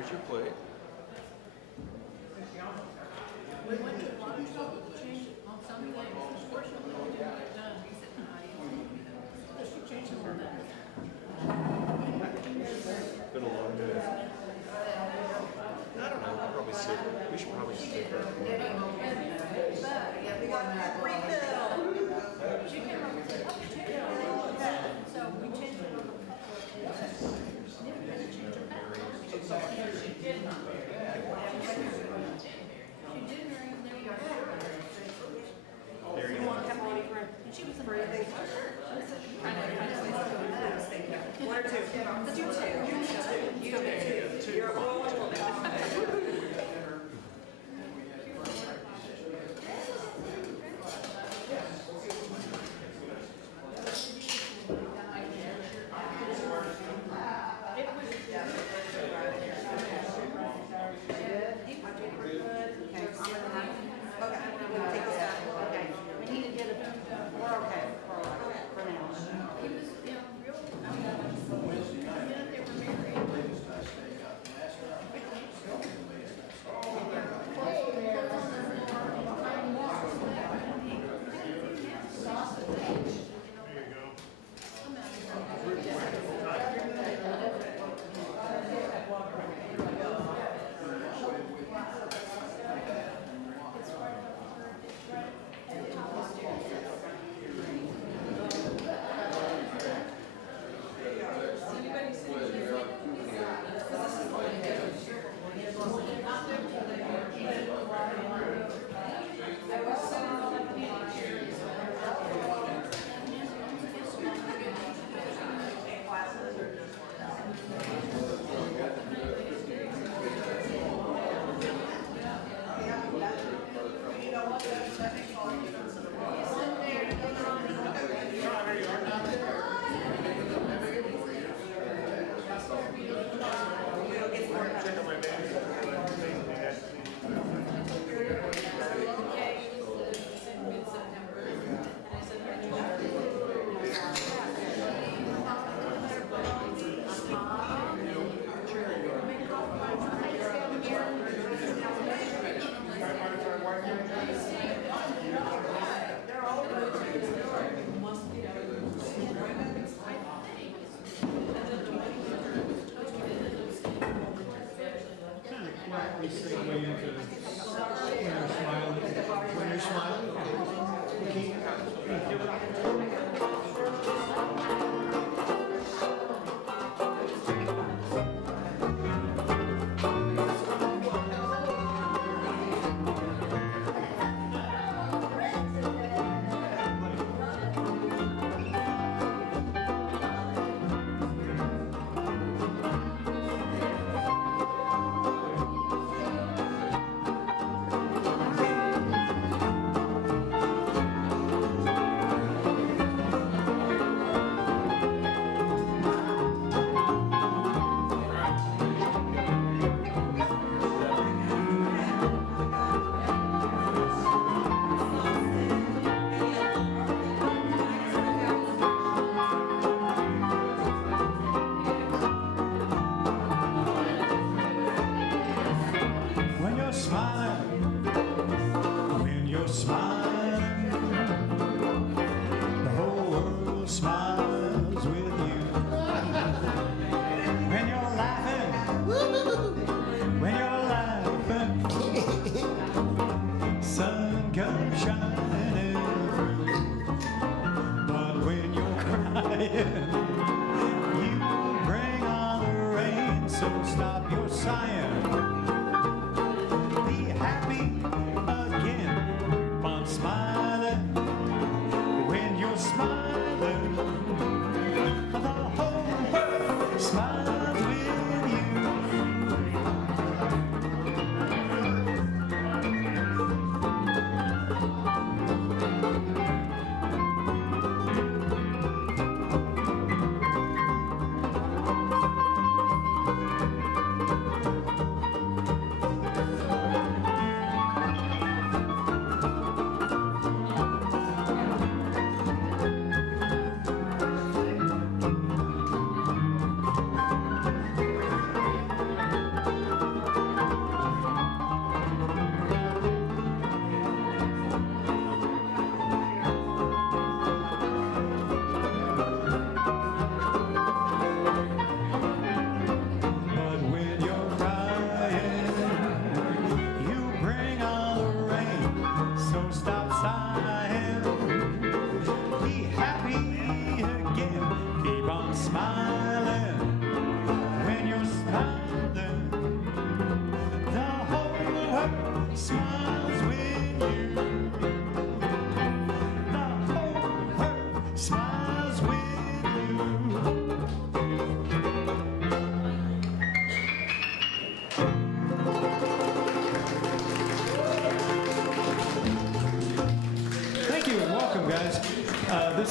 Here's your plate. We went to a lot of trouble to change it on some things. Unfortunately, we didn't get it done. He said, no, I didn't change it on that. Been a long day. I don't know. I'll probably sit. We should probably sit there. We got that refill. She came up and said, oh, change it on that. So we changed it on a couple of things. Never really changed her back. She did not. She did marry him there. You want to come on for And she was a for anything? One or two? Let's do two. You do two. You're all one.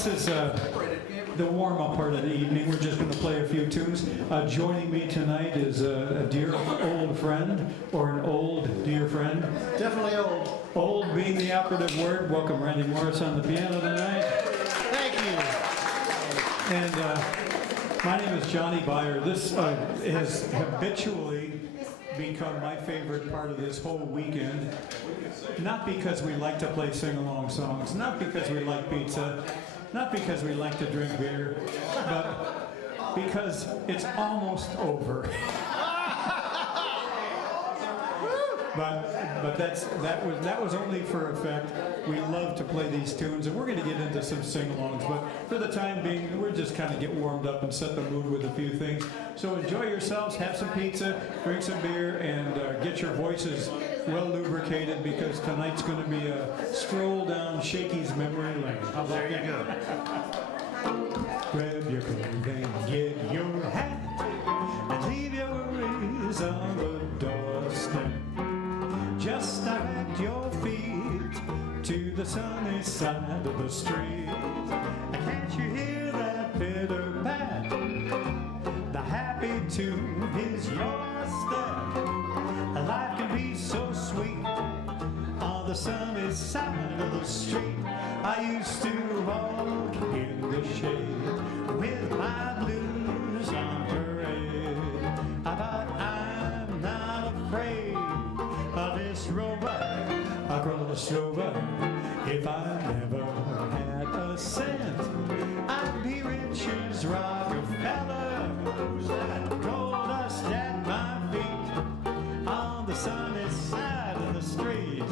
this is the warm-up part of the evening. We're just going to play a few tunes. Joining me tonight is a dear old friend, or an old dear friend. Definitely old. Old being the operative word. Welcome Randy Morris on the piano tonight. Thank you. And my name is Johnny Byer. This has habitually become my favorite part of this whole weekend. Not because we like to play sing-along songs, not because we like pizza, not because we like to drink beer, but because it's almost over. But that was only for effect. We love to play these tunes, and we're going to get into some sing-alongs. But for the time being, we're just kind of get warmed up and set the mood with a few things. So enjoy yourselves, have some pizza, drink some beer, and get your voices well lubricated, because tonight's going to be a stroll down Shakey's memory lane. How about There you go. Grab your clothing, get your hat, and leave your worries on the doorstep. Just direct your feet to the sunny side of the street. Can't you hear that pitter pat? The happy tune is your step. Life can be so sweet on the sunny side of the street. I used to walk in the shade with my blues on parade. But I'm not afraid of this rover, across rover. If I never had a cent, I'd be rich as Rockefeller. Gold dust at my feet on the sunny side of the street.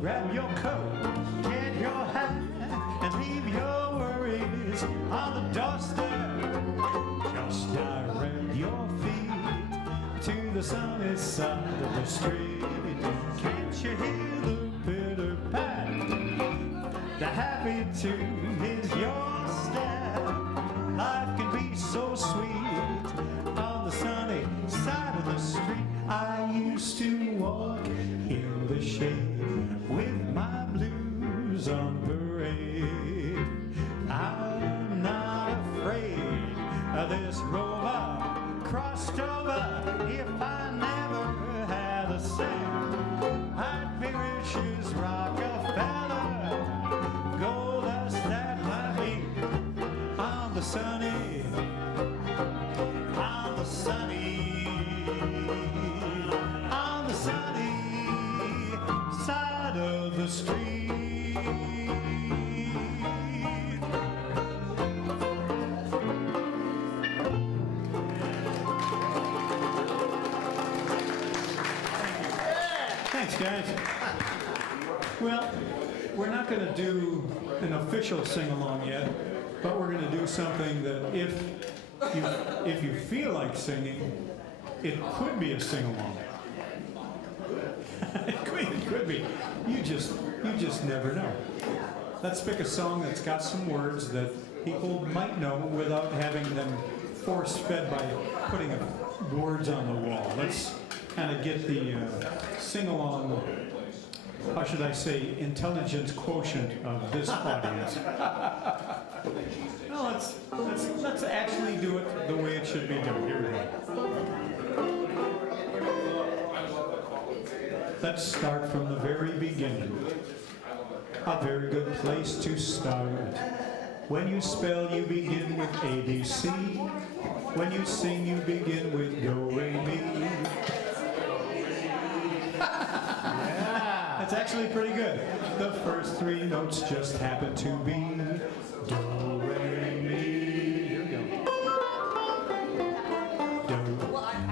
Grab your coat, get your hat, and leave your worries on the doorstep. Just direct your feet to the sunny side of the street. Can't you hear the pitter pat? The happy tune is your step. Life can be so sweet on the sunny side of the street. I used to walk in the shade with my blues on parade. I'm not afraid of this rover crossed over. If I never had a cent, I'd be rich as Rockefeller. Gold dust at my feet on the sunny, on the sunny, on the sunny side of the street. Thanks, guys. Well, we're not going to do an official sing-along yet, but we're going to do something that if you feel like singing, it could be a sing-along. It could be. You just never know. Let's pick a song that's got some words that people might know without having them force-fed by putting words on the wall. Let's kind of get the sing-along, how should I say, intelligence quotient of this audience. No, let's actually do it the way it should be done. Here we go. Let's start from the very beginning. A very good place to start. When you spell, you begin with ABC. When you sing, you begin with do, re, mi. Yeah, that's actually pretty good. The first three notes just happen to be do, re, mi. Here we go. Do,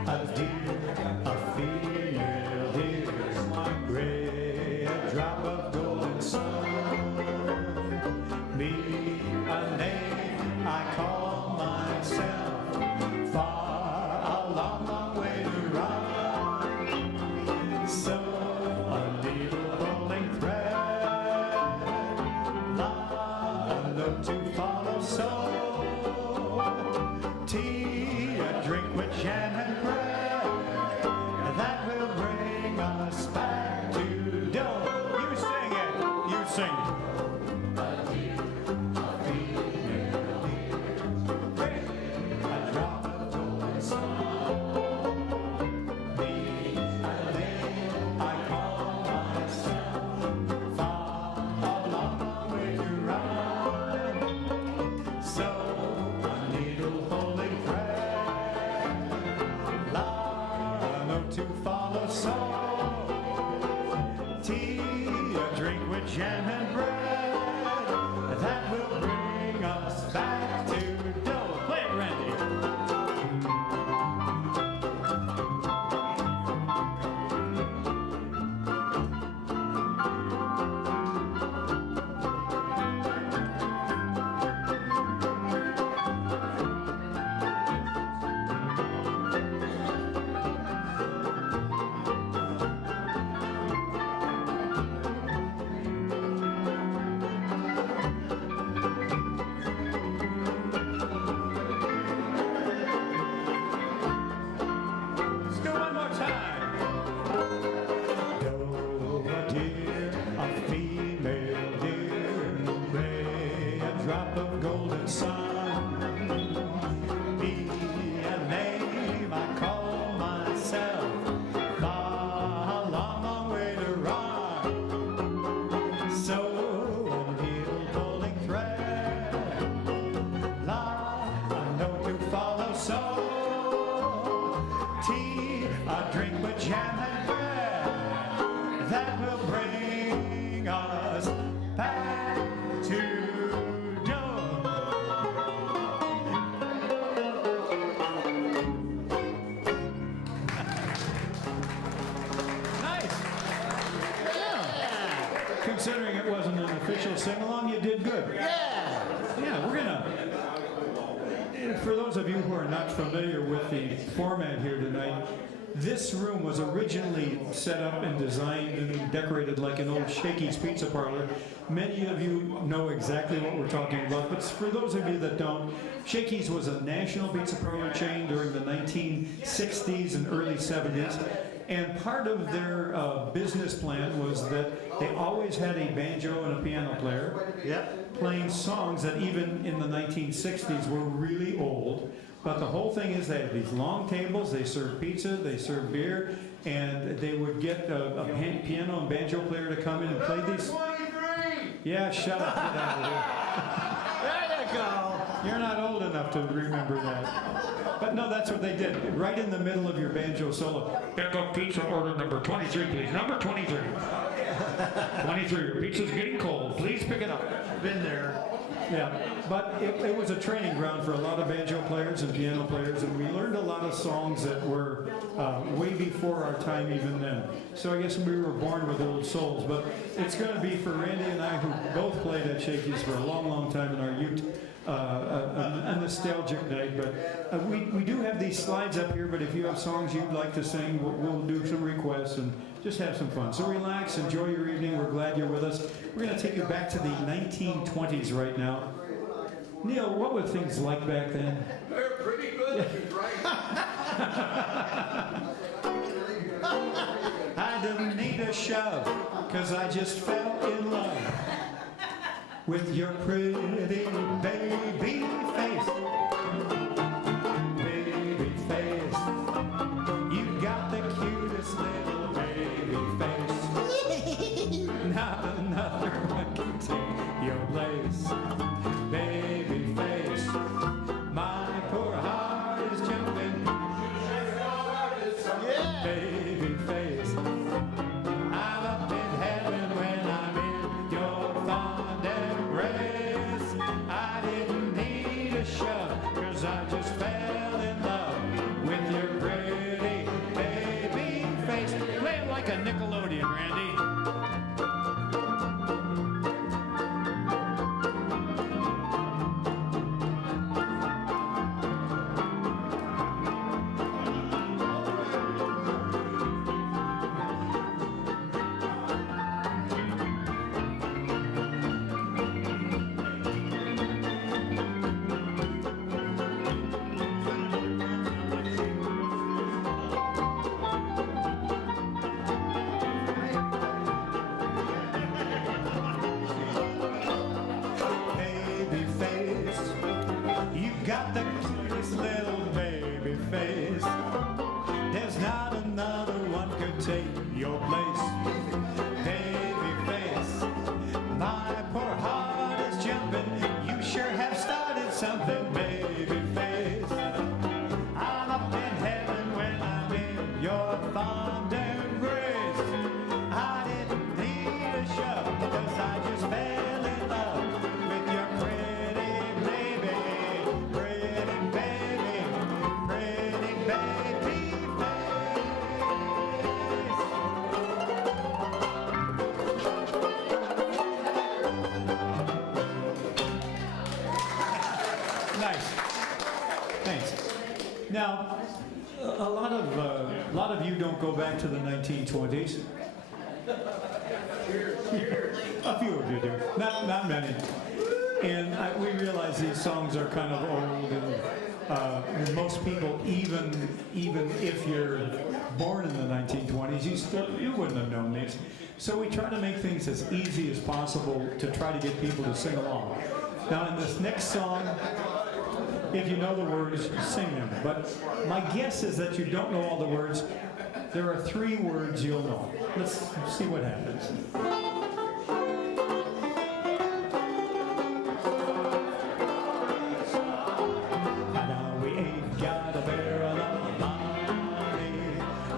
a deer, a female deer, ray, a drop of golden sun. Me, a name I call myself, far a long, long way to run. So a needle pulling thread, a note to follow. So tea, a drink with jam and bread, that will bring us back to dough. You sing it. You sing it. To follow, so tea, a drink with jam and bread, that will bring us back to dough. Play it, Randy. Drop of golden sun, be a name I call myself, far a long, long way to run. So a needle pulling thread, la, a note to follow. So tea, a drink with jam and bread, that will bring us back to considering it wasn't an official sing-along, you did good. Yeah, we're gonna, for those of you who are not familiar with the format here tonight, this room was originally set up and designed and decorated like an old Shakey's Pizza Parlor. Many of you know exactly what we're talking about, but for those of you that don't, Shakey's was a national pizza parlor chain during the 1960s and early 70s. And part of their business plan was that they always had a banjo and a piano player playing songs that even in the 1960s were really old. But the whole thing is they had these long tables, they served pizza, they served beer, and they would get a piano and banjo player to come in and play these. Yeah, shut up. Get out of here. There you go. You're not old enough to remember that. But no, that's what they did. Right in the middle of your banjo solo. Pick up pizza order number 23, please. Number 23. 23, your pizza's getting cold. Please pick it up. Been there. Yeah, but it was a training ground for a lot of banjo players and piano players, and we learned a lot of songs that were way before our time even then. So I guess we were born with old souls, but it's going to be for Randy and I, who both played at Shakey's for a long, long time in our youth, a nostalgic night. But we do have these slides up here, but if you have songs you'd like to sing, we'll do some requests and just have some fun. So relax, enjoy your evening. We're glad you're with us. We're going to take you back to the 1920s right now. Neil, what were things like back then? They're pretty good, she's right. I didn't need a shove, 'cause I just fell in love with your pretty baby face. Baby face. You got the cutest little baby face. Not another one can take your place. Baby face. My poor heart is jumping. Baby face. I'm up in heaven when I'm in your fond embrace. I didn't need a shove, 'cause I just fell in love with your pretty baby face. Play it like a Nickelodeon, Randy. Baby face, you got the cutest little baby face. There's not another one could take your place. Baby face, my poor heart is jumping. You sure have started something, baby face. I'm up in heaven when I'm in your fond embrace. I didn't need a shove, 'cause I just fell in love with your pretty baby, pretty baby, pretty baby face. Nice. Thanks. Now, a lot of you don't go back to the 1920s. A few of you do, not many. And we realize these songs are kind of old, and most people, even if you're born in the 1920s, you wouldn't have known these. So we try to make things as easy as possible to try to get people to sing along. Now, in this next song, if you know the words, sing them. But my guess is that you don't know all the words. There are 3 words you'll know. Let's see what happens. Now we ain't got a barrel of money.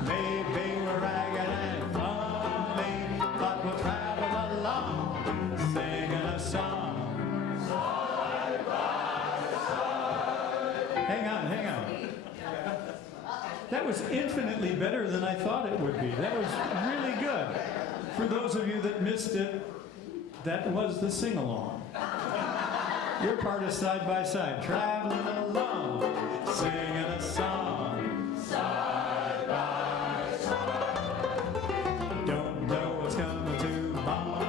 Maybe we're ragged and funny, but we'll travel along singing a song. Hang on. That was infinitely better than I thought it would be. That was really good. For those of you that missed it, that was the sing-along. Your part is side by side, traveling along, singing a song. Side by side. Don't know what's coming tomorrow.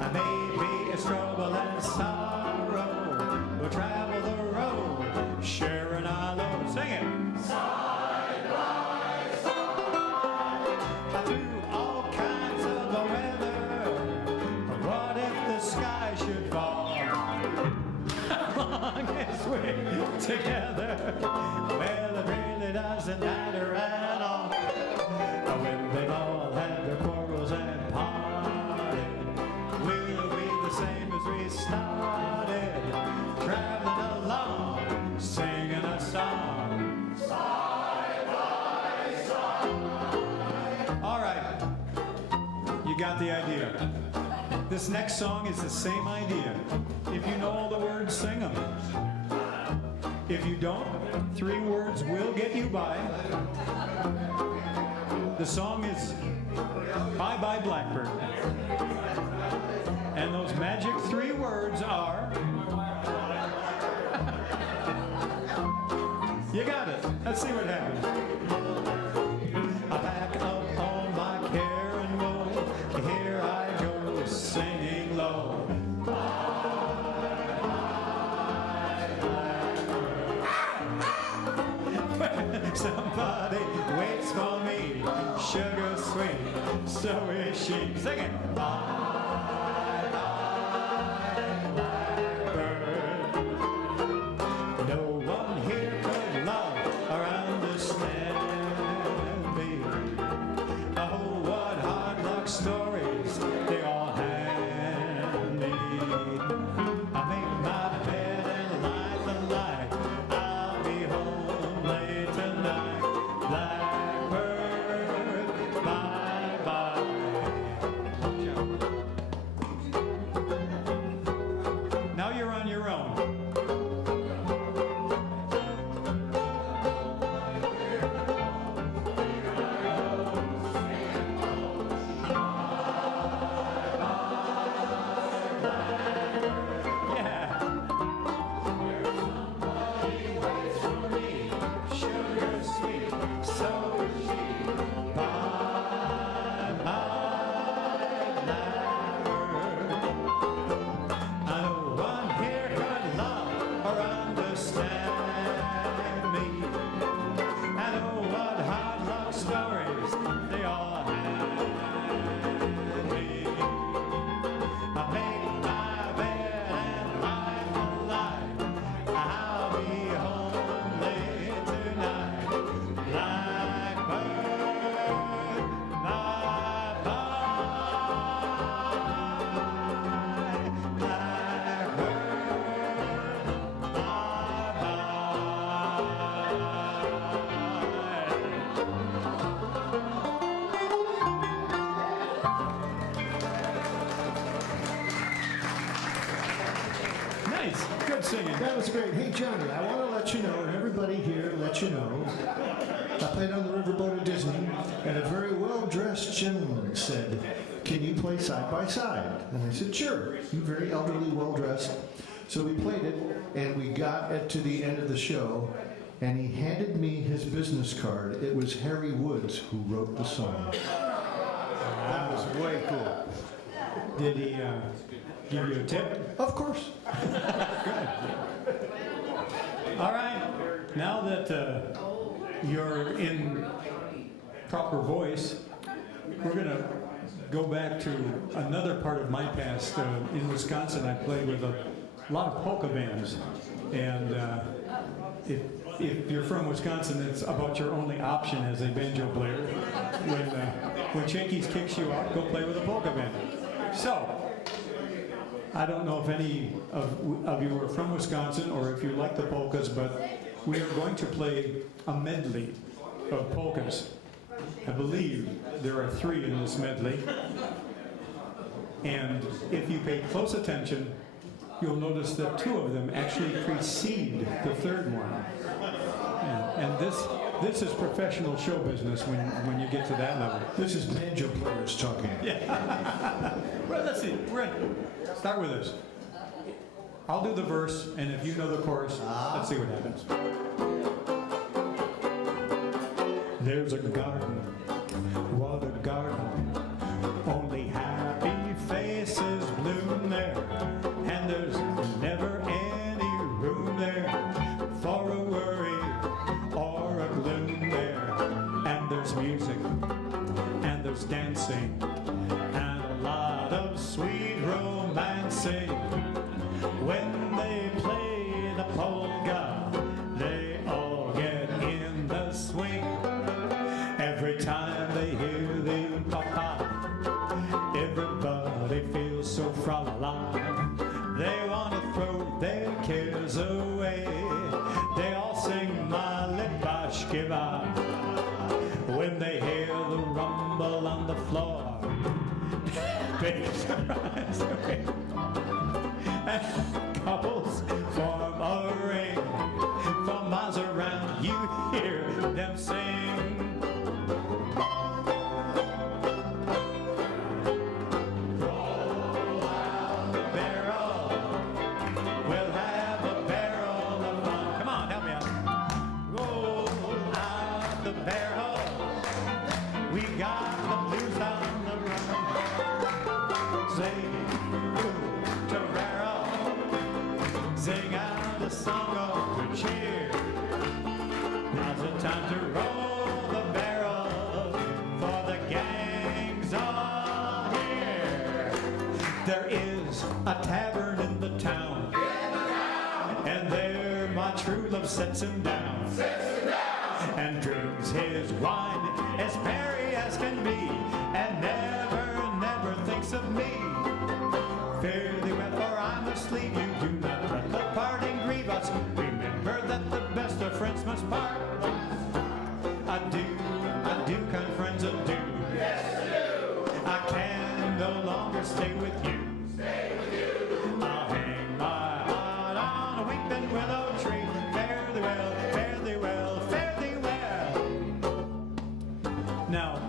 I may be as trouble and sorrow. We'll travel the road, sharing our load. Sing it. Through all kinds of the weather. What if the sky should fall? Long as we're together, well, it really doesn't matter at all. When they've all had their quarrels and parted, we'll be the same as we started, traveling along, singing a song. All right, you got the idea. This next song is the same idea. If you know all the words, sing them. If you don't, 3 words will get you by. The song is Bye Bye Blackbird. And those magic 3 words are You got it. Let's see what happens. I pack up all my care and woe. Here I go singing low. Somebody waits for me, sugar sweet, so is she. Sing it. Bye, bye, blackbird. No one here could love or understand me. Oh, what hard luck stories they all hand me. I make my bed and light the light. I'll be home late tonight. Blackbird, bye bye. Now you're on your own. Nice. Good singing. That was great. Hey, Johnny, I want to let you know, and everybody here let you know, I played on the riverboat at Disney, and a very well-dressed gentleman said, "Can you play side by side?" And I said, "Sure." You very elderly, well-dressed. So we played it, and we got it to the end of the show, and he handed me his business card. It was Harry Woods who wrote the song. That was way cool. Did he give you a tip? Of course. All right. Now that you're in proper voice, we're going to go back to another part of my past. In Wisconsin, I played with a lot of polka bands. And if you're from Wisconsin, it's about your only option as a banjo player. When Shakey's kicks you out, go play with a polka band. So, I don't know if any of you are from Wisconsin or if you like the polkas, but we are going to play a medley of polkas. I believe there are 3 in this medley. And if you pay close attention, you'll notice that 2 of them actually precede the 3rd one. And this is professional show business when you get to that level. This is banjo players talking. Well, let's see. We're ready. Start with this. I'll do the verse, and if you know the chorus, let's see what happens. There's a garden, what a garden. Only happy faces bloom there, and there's never any room there for a worry or a gloom there. And there's music, and there's dancing, and a lot of sweet romancing. When they play the polka, they all get in the swing. Every time they hear the papa, everybody feels so fra-la-la. They want to throw their cares away. They all sing Ma Lipashkiva when they hear the rumble on the floor. Big surprise. Okay. And couples form a ring. For miles around you hear them sing. Roll out the barrel. We'll have a barrel of fun. Come on, help me out. Roll We got the blues on the run. Sing, boom, Torero. Sing out a song of good cheer. Now's the time to roll the barrel, for the gang's all here. There is a tavern in the town, and there my true love sets him down. And drinks his wine as merry as can be, and never thinks of me. Fare thee well, for I'm asleep. You do not let the parting grieve us. Remember that the best of friends must part. Adieu, kind friends, adieu. I can no longer stay with you. I'll hang my heart on a weeping willow tree. Fare thee well, fare thee well, fare thee well. Now,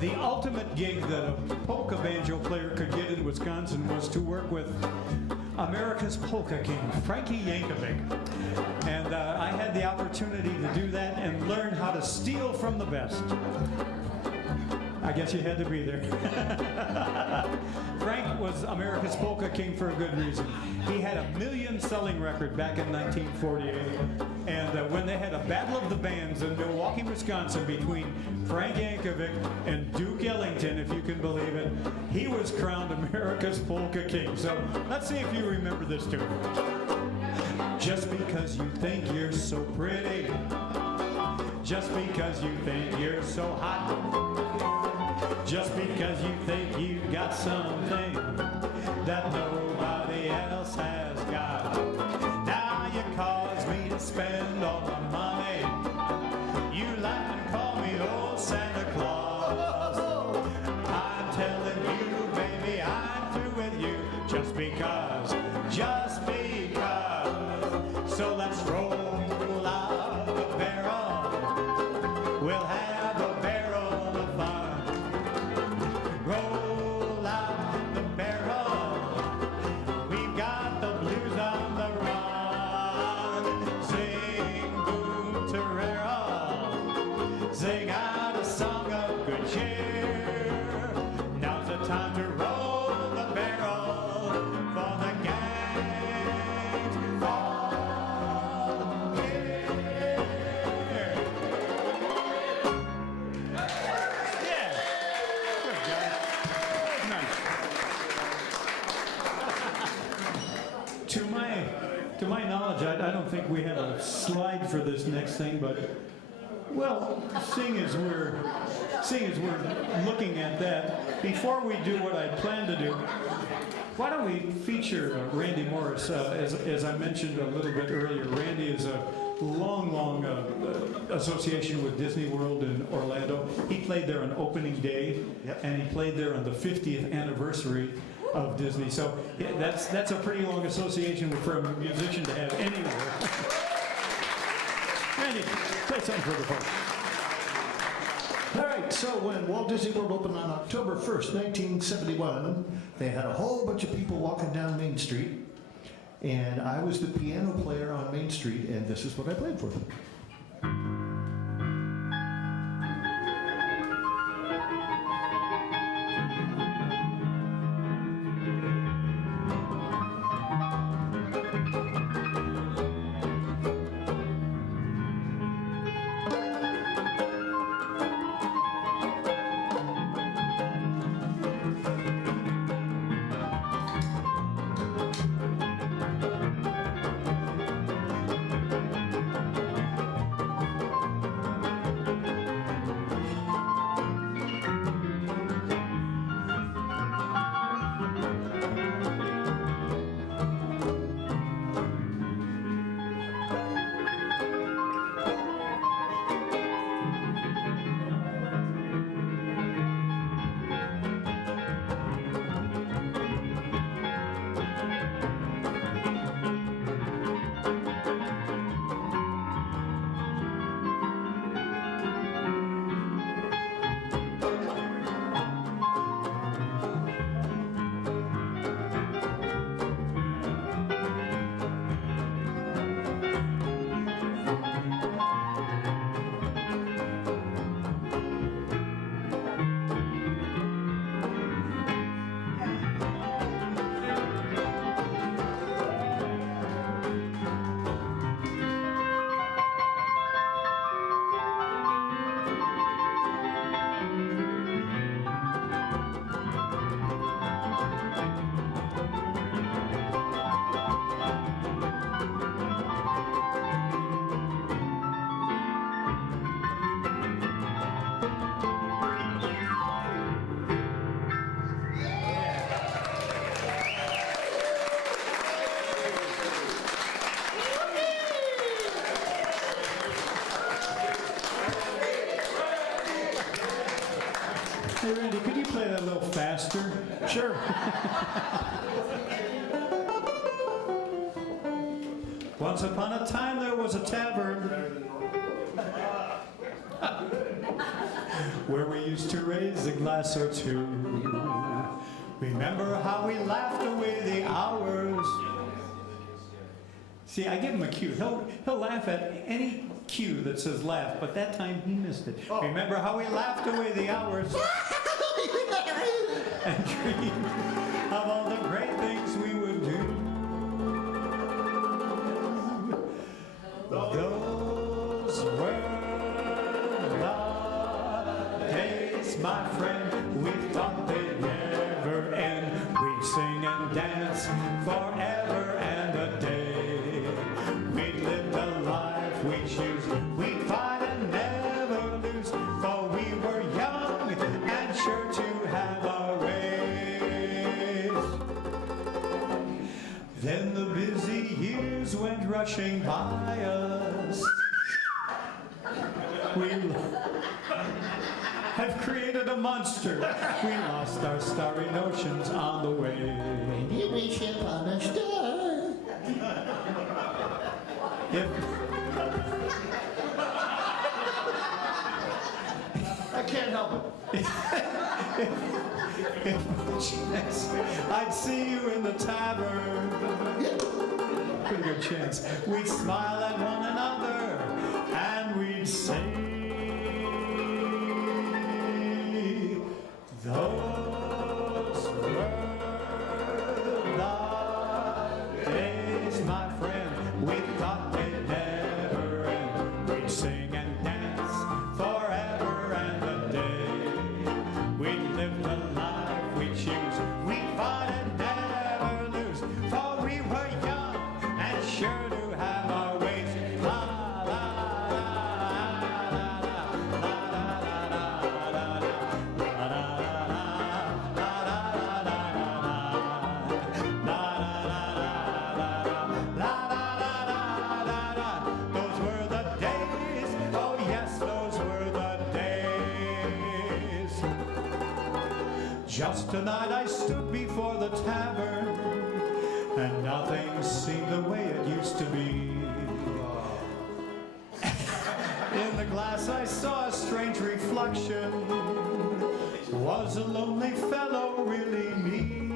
the ultimate gig that a polka banjo player could get in Wisconsin was to work with America's polka king, Frankie Yankovic. And I had the opportunity to do that and learn how to steal from the best. I guess you had to be there. Frank was America's polka king for a good reason. He had a million-selling record back in 1948. And when they had a battle of the bands in Milwaukee, Wisconsin, between Frank Yankovic and Duke Ellington, if you can believe it, he was crowned America's polka king. So let's see if you remember this tune. Just because you think you're so pretty, just because you think you're so hot, just because you think you've got something that nobody else has got. Now you cause me to spend all my money. You laugh and call me old Santa Claus. I'm telling you, baby, I'm through with you. Just because, just because. So let's roll out the barrel. We'll have a barrel of fun. Roll out the barrel. We've got the blues on the run. Sing boom torero. Sing out a song of good cheer. Now's the time to roll the barrel for the gang's all here. Yeah. Good guys. Nice. To my knowledge, I don't think we have a slide for this next thing, but well, seeing as we're looking at that, before we do what I plan to do, why don't we feature Randy Morris? As I mentioned a little bit earlier, Randy is a long association with Disney World in Orlando. He played there on opening day, and he played there on the 50th anniversary of Disney. So yeah, that's a pretty long association for a musician to have anywhere. Randy, play something for the folks. All right, so when Walt Disney World opened on October 1st, 1971, they had a whole bunch of people walking down Main Street, and I was the piano player on Main Street, and this is what I played for them. Hey, Randy, could you play that a little faster? Sure. Once upon a time there was a tavern where we used to raise a glass or two. Remember how we laughed away the hours. See, I give him a cue. He'll laugh at any cue that says laugh, but that time he missed it. Remember how we laughed away the hours and dreamed of all the great things we would do. Those were the days, my friend, we thought they'd never end. We'd sing and dance forever and a day. We'd live the life we choose. We'd fight and never lose, for we were young and sure to have our ways. Then the busy years went rushing by us. We have created a monster. We lost our starry notions on the way. You wish upon a star. I can't help it. Yes, I'd see you in the tavern. Pretty good chance. We'd smile at one another and we'd say, those were the days, my friend. We thought they'd never end. We'd sing and dance forever and a day. We'd live the life we choose. We'd fight and never lose, for we were young and sure to have our ways. La la la la la la la la la la. Those were the days, oh yes, those were the days. Just tonight I stood before the tavern, and nothing seemed the way it used to be. In the glass I saw a strange reflection. Was a lonely fellow really me?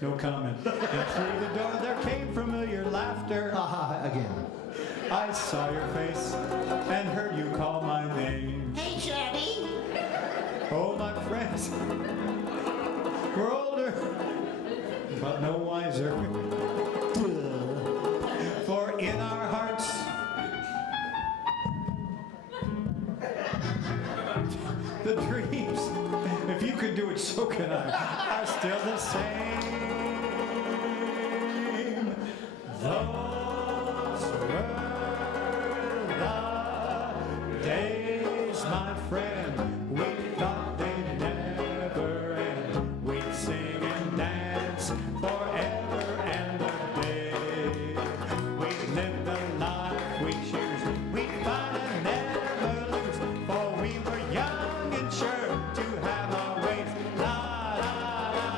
No comment. And through the door there came familiar laughter. Haha, again. I saw your face and heard you call my name. Hey, Shaggy. Oh, my friends, we're older, but no wiser. For in our hearts, the dreams, if you could do it, so can I, are still the same. Those were the days, my friend, we thought they'd never end. We'd sing and dance forever and a day. We'd live the life we choose. We'd fight and never lose, for we were young and sure to have our ways. La la la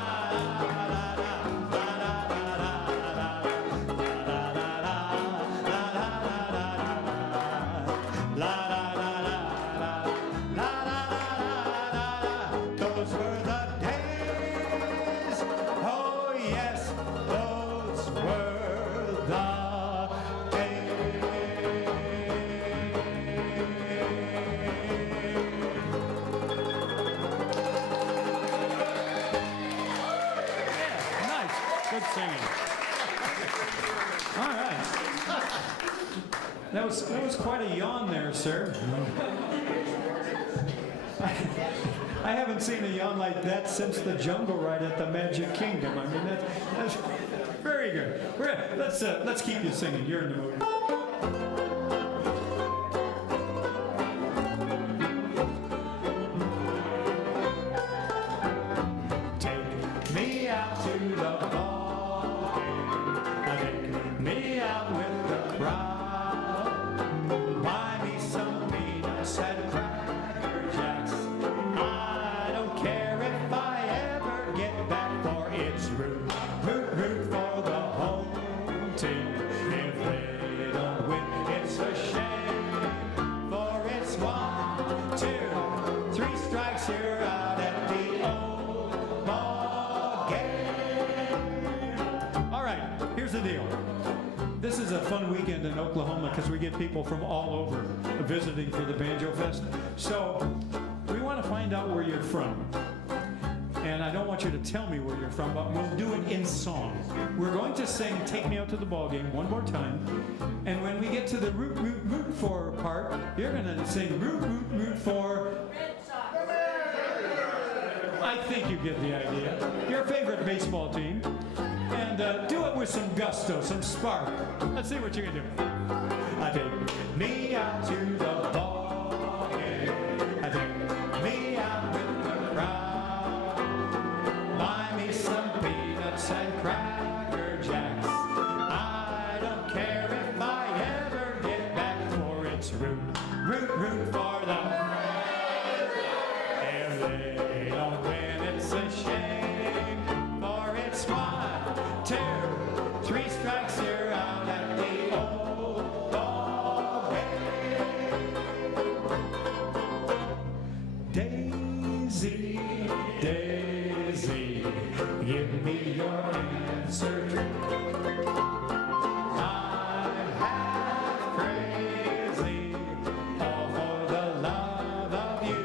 la la la la la la those were the days. Oh yes, those were the days. Yeah, nice. Good singing. All right. That was quite a yawn there, sir. I haven't seen a yawn like that since the jungle ride at the Magic Kingdom. I mean, that's very good. Let's keep you singing. You're in the mood. Take me out to the ball game. Take me out with the crowd. Buy me some peanuts peanuts and Cracker Jacks. I don't care if I ever get back, for it's root, root, root for the home team. If they don't win, it's a shame, for it's 1, 2, 3 strikes, you're out at the old ball game. All right, here's the deal. This is a fun weekend in Oklahoma because we get people from all over visiting for the Banjo Fest. So we want to find out where you're from. And I don't want you to tell me where you're from, but we'll do it in song. We're going to sing Take Me Out to the Ball Game one more time. And when we get to the root, root, root for part, you're going to sing root, root, root for... Red Sox. I think you get the idea. Your favorite baseball team. And do it with some gusto, some spark. Let's see what you can do. I take me out to the ball game. I take me out with the crowd. Buy me some peanuts and Cracker Jacks. I don't care if I ever get back, for it's root, root, root for the... If they don't win, it's a shame, for it's 1, 2, 3 strikes, you're out at the old ball game. Daisy, Daisy, give me your answer true. I'm half crazy, all for the love of you.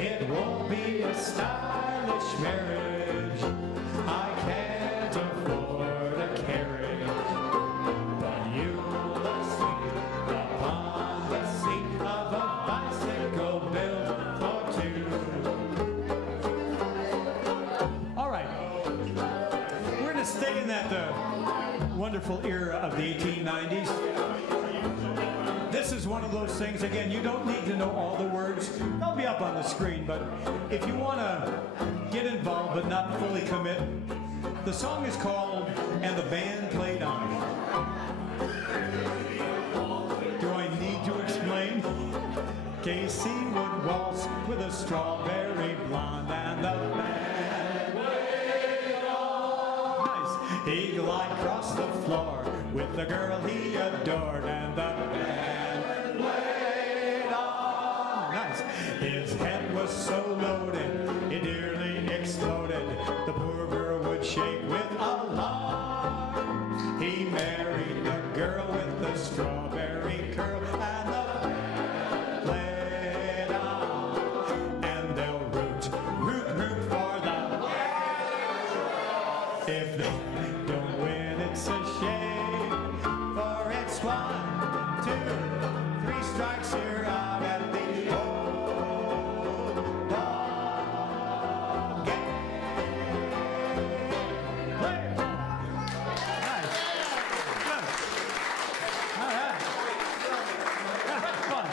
It won't be a stylish marriage, I can't afford a carriage, but you'll look sweet upon the seat of a bicycle built for 2. All right, we're going to stay in that wonderful era of the 1890s. This is one of those things, again, you don't need to know all the words. They'll be up on the screen, but if you want to get involved but not fully commit, the song is called And the Band Played On. Do I need to explain? Casey would waltz with a strawberry blonde, and the band played on. Nice. He glide across the floor with the girl he adored, and the band played on. Nice. His head was so loaded, it nearly exploded. The poor girl would shake with alarm. He married the girl with the strawberry curl, and the band played on. And they'll root, root, root for the... If they don't win, it's a shame, for it's 1, 2, 3 strikes, you're out at the old ball game. Play. Nice. Good. All right. That's fun.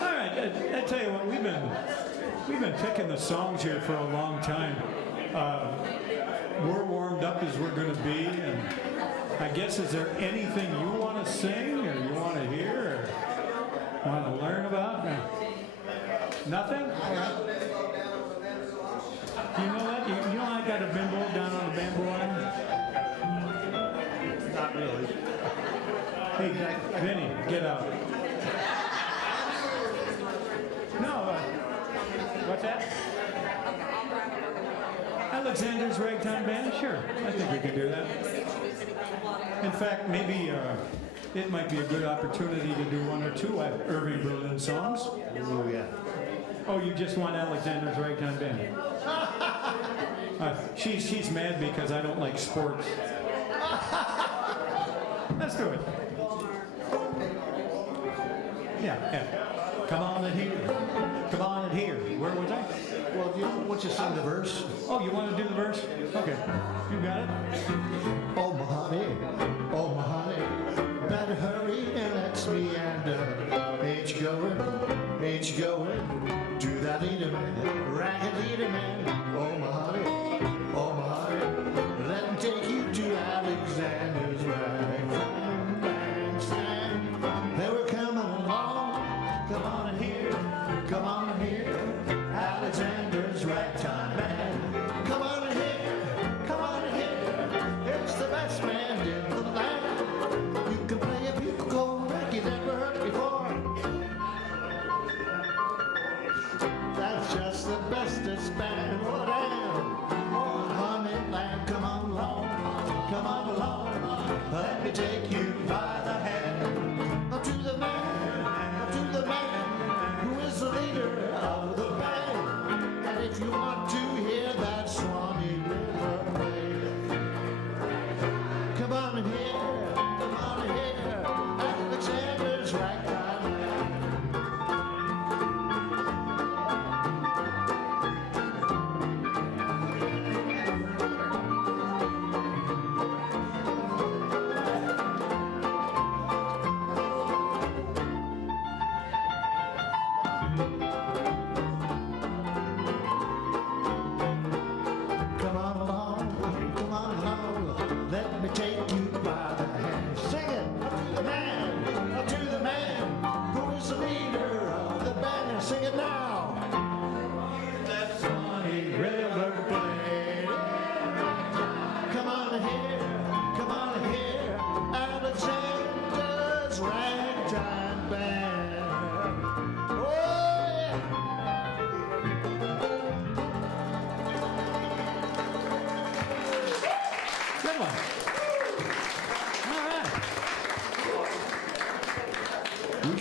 All right, I tell you what, we've been picking the songs here for a long time. We're warmed up as we're going to be, and I guess, is there anything you want to sing, or you want to hear, or want to learn about? Nothing? All right. You know that? You know I got a bimbo down on the bamboo line? Not really. Hey, Vinny, get out. No, what's that? Alexander's Ragtime Band? Sure, I think we can do that. In fact, maybe it might be a good opportunity to do 1 or 2 Irving Berlin songs. Oh, yeah. Oh, you just want Alexander's Ragtime Band? She's mad because I don't like sports. Let's do it. Yeah. Come on in here. Come on in here. Where was I? Well, you want you to sing the verse? Oh, you want to do the verse? Okay. You got it? Oh, my honey, better hurry and let's meander. H going, do that leader man, ragged leader man. Oh, my honey, let him take you to Alexander's ragtime bandstand. They were coming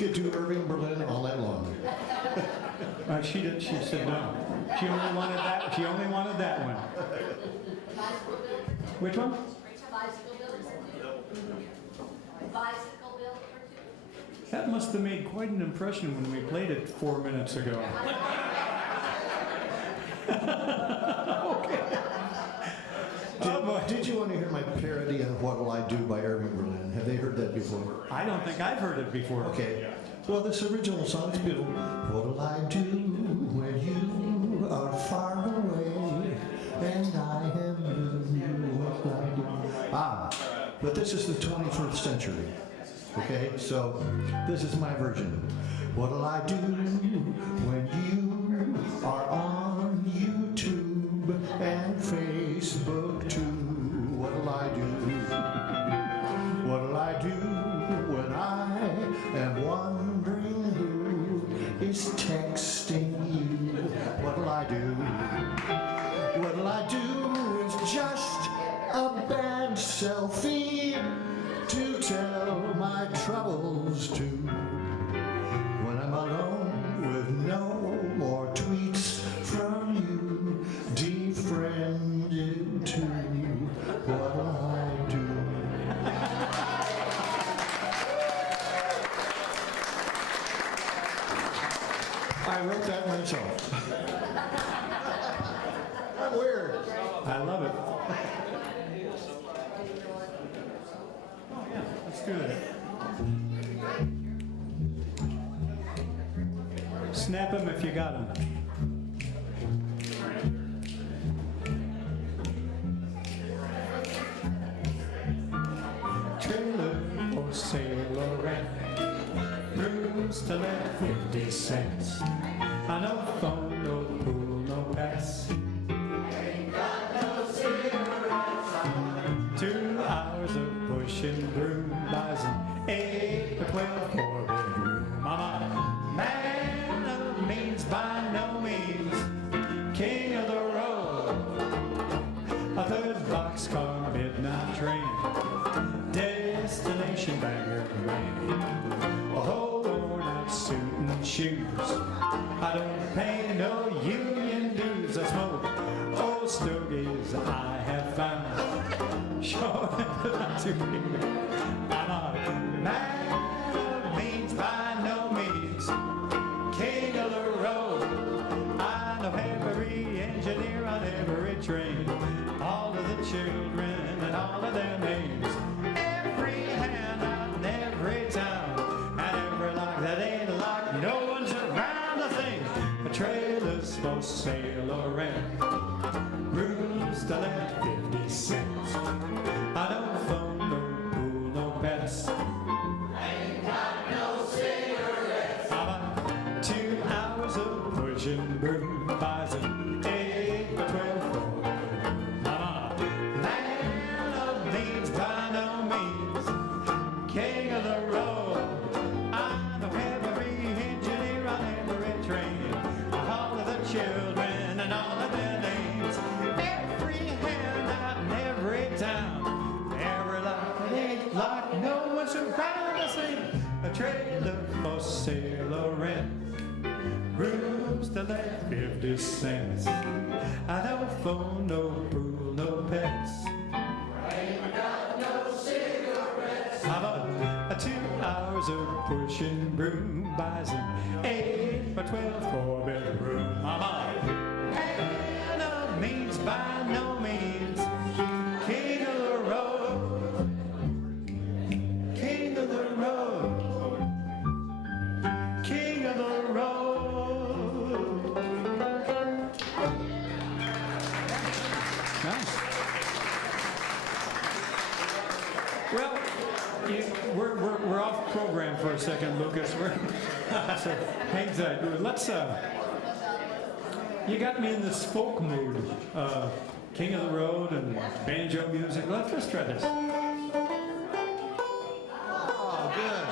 could do Irving Berlin all night long. She did. She said no. She only wanted that. She only wanted that one. Which one? Bicycle bill for two. That must have made quite an impression when we played it 4 minutes ago. Did you want to hear my parody of What'll I Do by Irving Berlin? Have they heard that before? I don't think I've heard it before. Okay. Well, this original song's beautiful. What'll I do when you are far away and I am with you? What'll I do? But this is the 21st century. Okay, so this is my version. What'll I do when you are on YouTube and Facebook too? What'll I do? What'll I do when I am wondering who is texting you? What'll I do? What'll I do with just a bad selfie to tell my troubles to? When I'm alone with no more tweets from you, defriended too, what'll I do? I wrote that myself. I'm weird. I love it. Let's do it. Snap them if you got them. Trailer for Sailorette, rooms to let 50 cents. I no phone, no pool, no pets. 2 hours of pushing broom buys an 8 or 12 4-bedroom. Mama, man of means by no means, king of the road. A 3rd boxcar midnight train, destination Bangor, Maine. A whole worn out suit and shoes. I don't pay no union dues. I smoke old stogies I have found. Sure, to me. I'm a man of means by no means, king of the road. I know every engineer on every train, all of the children and all of their names, every hand out in every town, and every lock that ain't locked. No one's around to think a trailer's for sale or rent. Rooms to let 50 cents. I don't phone, no pool, no pets. Ain't got no cigarettes. How about 2 hours of pushing broom buys an 8 or 12 for I'm a man of means by no means, king of the road. I know every engineer on every train, all of the children and all of their names, every hand out in every town, every lock that ain't locked. No one's around to see a trailer for sale or rent. Rooms to let 50 cents. I don't phone, no pool, no pets. Ain't got no cigarettes. How about 2 hours of pushing broom buys an 8 or 12 4-bedroom? I'm a man of means by no means, king of the road, king of the road, king of the road. Nice. Well, we're off program for a second, Lucas. So hang tight. Let's you got me in this folk mood. King of the road and banjo music. Let's try this. Oh, good.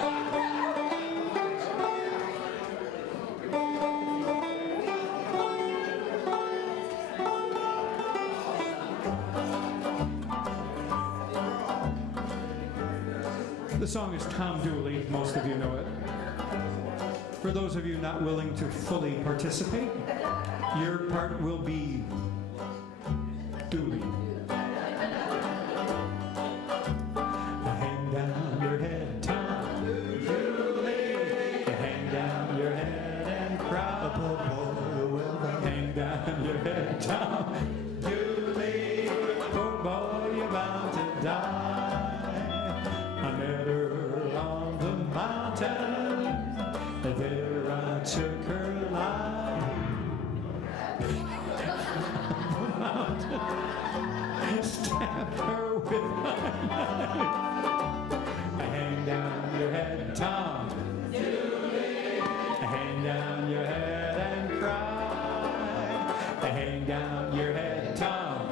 The song is Tom Dooley. Most of you know it. For those of you not willing to fully participate, your part will be duly. Hang down your head, Tom. Dooley. Hang down your head and cry. Hang down your head, Tom. Dooley. Poor boy, you're bound to die. I met her on the mountain. There I took her life. Stab her with my knife. Hang down your head, Tom. Hang down your head and cry. Hang down your head, Tom.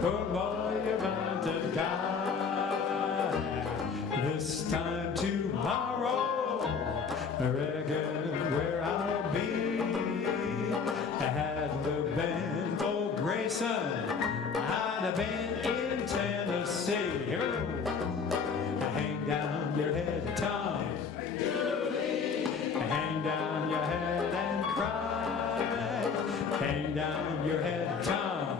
Poor boy, you're bound to die. This time tomorrow, I reckon where I'll be. Had the been for Grayson, I'd have been in Tennessee. Hang down your head, Tom. Hang down your head and cry. Hang down your head, Tom.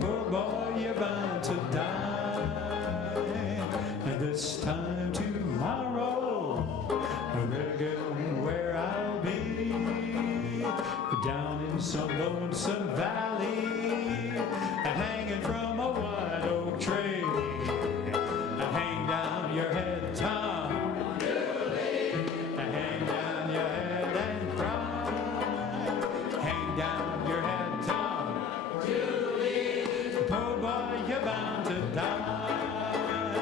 Poor boy, you're bound to die. And this time tomorrow, I reckon where I'll be. Down in some lonesome valley, hanging from a white oak tree. Hang down your head, Tom. Hang down your head and cry. Hang down your head, Tom. Poor boy, you're bound to die.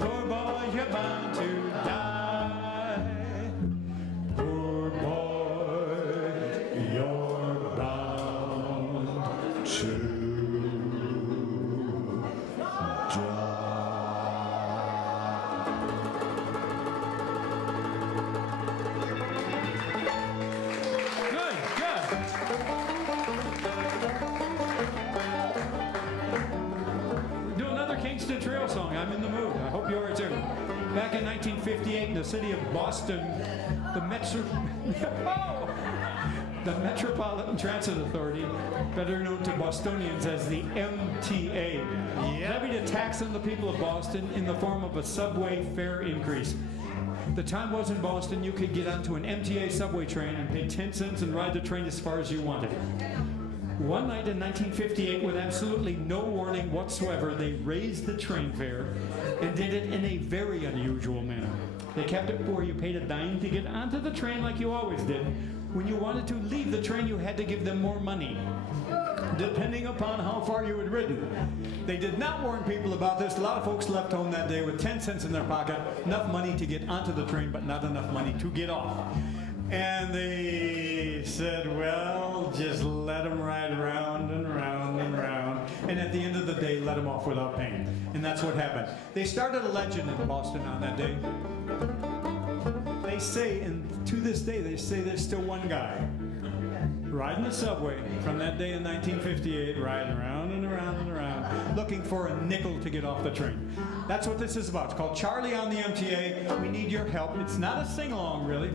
Poor boy, you're bound to die. Poor boy, you're bound to Good, good. Do another Kingston Trail song. I'm in the mood. I hope you are too. Back in 1958, in the city of Boston, the the Metropolitan Transit Authority, better known to Bostonians as the MTA, levied a tax on the people of Boston in the form of a subway fare increase. The time was in Boston, you could get onto an MTA subway train and pay 10 cents and ride the train as far as you wanted. One night in 1958, with absolutely no warning whatsoever, they raised the train fare and did it in a very unusual manner. They kept it where you paid a dime to get onto the train like you always did. When you wanted to leave the train, you had to give them more money, depending upon how far you had ridden. They did not warn people about this. A lot of folks left home that day with 10 cents in their pocket, enough money to get onto the train, but not enough money to get off. And they said, well, just let them ride round and round and round. And at the end of the day, let them off without paying. And that's what happened. They started a legend in Boston on that day. They say, and to this day, they say there's still one guy riding the subway from that day in 1958, riding around and around and around, looking for a nickel to get off the train. That's what this is about. It's called Charlie on the MTA. We need your help. It's not a sing-along, really.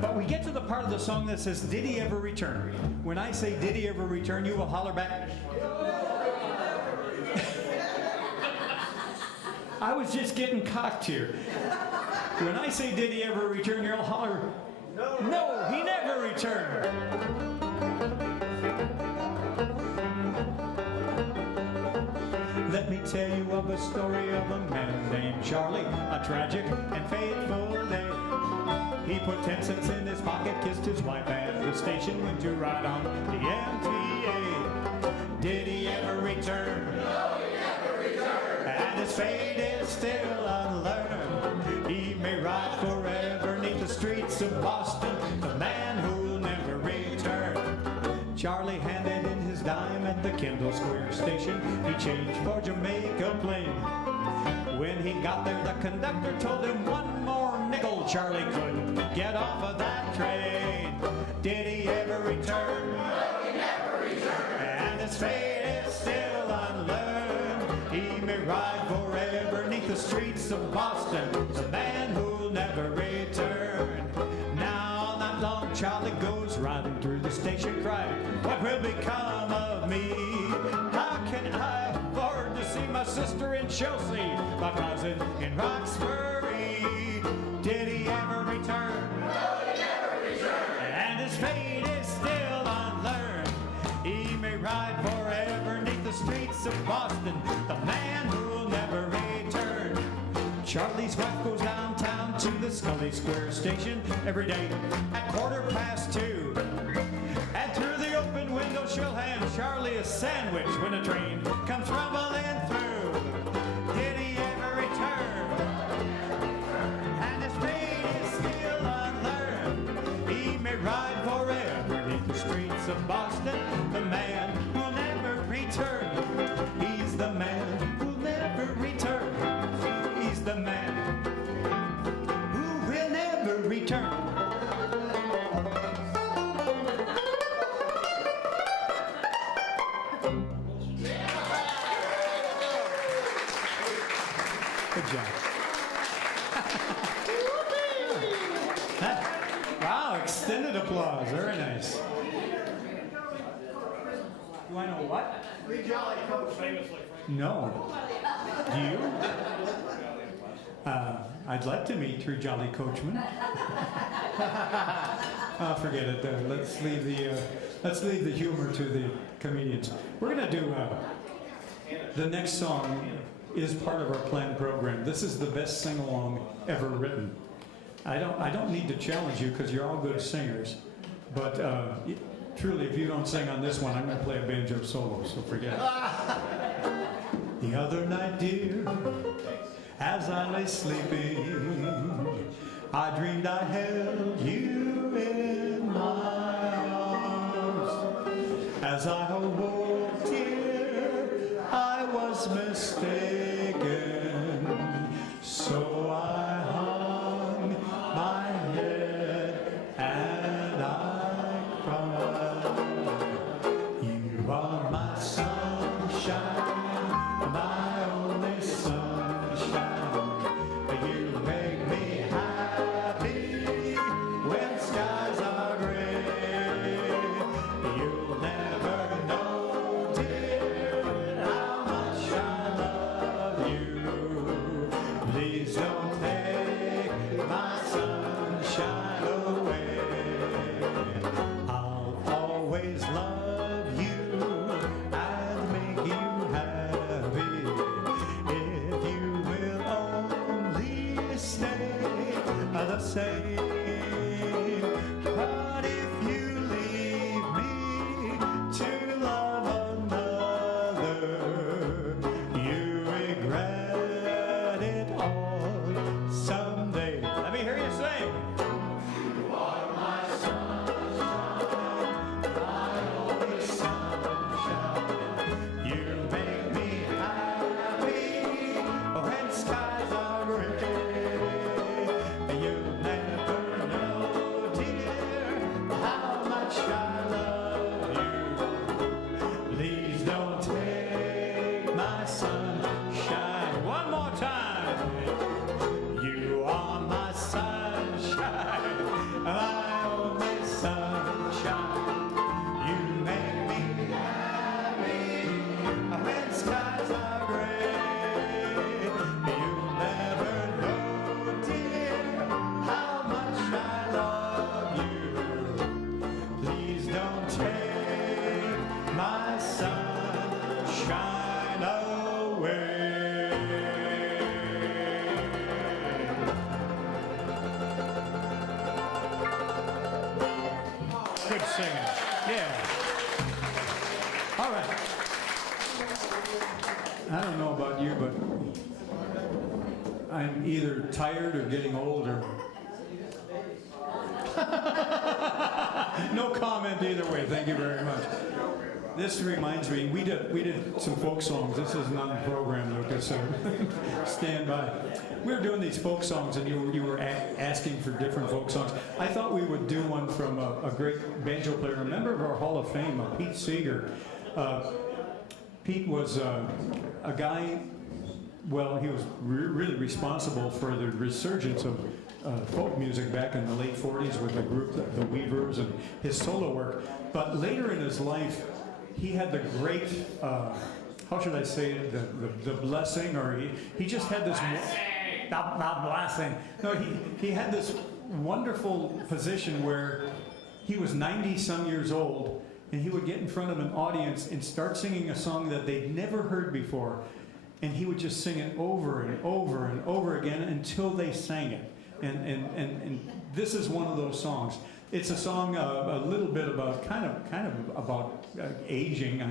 But we get to the part of the song that says, did he ever return? When I say, did he ever return, you will holler back. I was just getting cocked here. When I say, did he ever return, you'll holler, no, he never returned. Let me tell you of a story of a man named Charlie, a tragic and faithful day. He put 10 cents in his pocket, kissed his wife at the station, went to ride on the MTA. Did he ever return? No, he never returned. And his fate is still unlearned. He may ride forever neath the streets of Boston, the man who'll never return. Charlie handed in his dime at the Kendall Square station. He changed for Jamaica Plain. When he got there, the conductor told him one more nickel. Charlie couldn't get off of that train. Did he ever return? No, he never returned. And his fate is still unlearned. He may ride forever neath the streets of Boston, the man who become of me? How can I afford to see my sister in Chelsea, my cousin in Roxbury? Did he ever return? No, he never returned. And his fate is still unlearned. He may ride forever neath the streets of Boston, the man who'll never return. Charlie's wife goes downtown to the Scully Square station every day at 2:15. And through the open window she'll hand Charlie a sandwich when a train comes rumbling through. Did he ever return? And his fate is still unlearned. He may ride forever beneath the streets of Boston, the man who'll never return. He's the man who'll never return. He's the man who will never return. Good job. Wow, extended applause. Very nice. Do I know what? No. Do you? I'd like to meet Three Jolly Coachmen. Forget it. Let's leave the humor to the comedians. We're gonna do the next song is part of our planned program. This is the best sing-along ever written. I don't need to challenge you because you're all good singers, but truly, if you don't sing on this one, I'm going to play a banjo solo. So forget it. The other night, dear, as I lay sleeping, I dreamed I held you in my arms. As I awoke, dear, I was mistaken. So I hung my head and I cried. You are my sunshine, my only sunshine. You make me happy when skies are gray. You'll never know, dear, how much I love you. Please don't take my sunshine away. I'll always love you and make you happy if you will only stay the same. But if you leave me to love another, you regret it all someday. Let me hear you sing. You are my sunshine, my only sunshine. You make me happy when skies are gray. You'll never know, dear, how much I love you. Please don't take my sunshine. One more time. You are my sunshine, my only sunshine. You make me happy when skies are gray. You'll never know, dear, how much I love you. Please don't take my sunshine away. Good singing. Yeah. All right. I don't know about you, but I'm either tired or getting older. No comment either way. Thank you very much. This reminds me, we did some folk songs. This is not a program, Lucas, so stand by. We were doing these folk songs, and you were asking for different folk songs. I thought we would do one from a great banjo player, a member of our Hall of Fame, Pete Seeger. Pete was a guy, well, he was really responsible for the resurgence of folk music back in the late 40s with the group, the Weavers, and his solo work. But later in his life, he had the great, how should I say it, the blessing, or he just had this, not blessing. No, he had this wonderful position where he was 90-some years old, and he would get in front of an audience and start singing a song that they'd never heard before. And he would just sing it over and over and over again until they sang it. And this is one of those songs. It's a song a little bit about kind of about aging.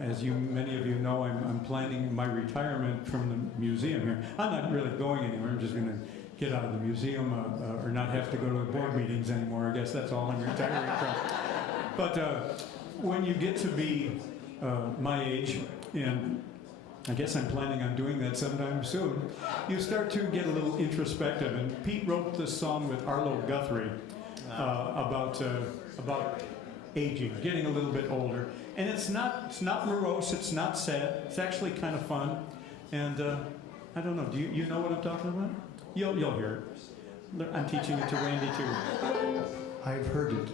As many of you know, I'm planning my retirement from the museum here. I'm not really going anywhere. I'm just going to get out of the museum or not have to go to the board meetings anymore. I guess that's all I'm retiring from. But when you get to be my age, and I guess I'm planning on doing that sometime soon, you start to get a little introspective. And Pete wrote this song with Arlo Guthrie about aging, getting a little bit older. And it's not morose, it's not sad, it's actually kind of fun. And I don't know, do you know what I'm talking about? You'll hear it. I'm teaching it to Randy too. I've heard it.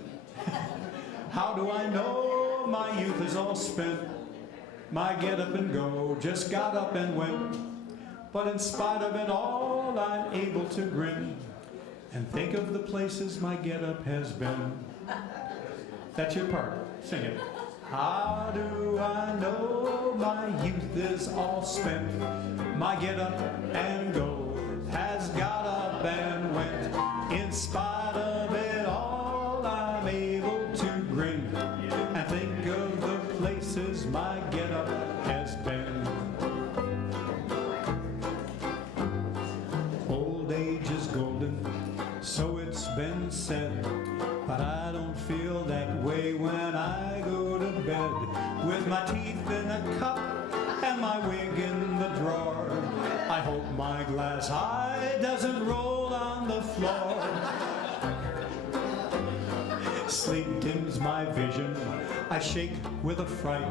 How do I know my youth is all spent? My get up and go just got up and went. But in spite of it all, I'm able to grin and think of the places my get up has been. That's your part. Sing it. How do I know my youth is all spent? My get up and go has got up and went. In spite of it all, I'm able to grin and think of the places my get up has been. Old age is golden, so it's been said, but I don't feel that way when I go to bed with my teeth in a cup and my wig in the drawer. I hope my glass eye doesn't roll on the floor. Sleep dims my vision, I shake with a fright.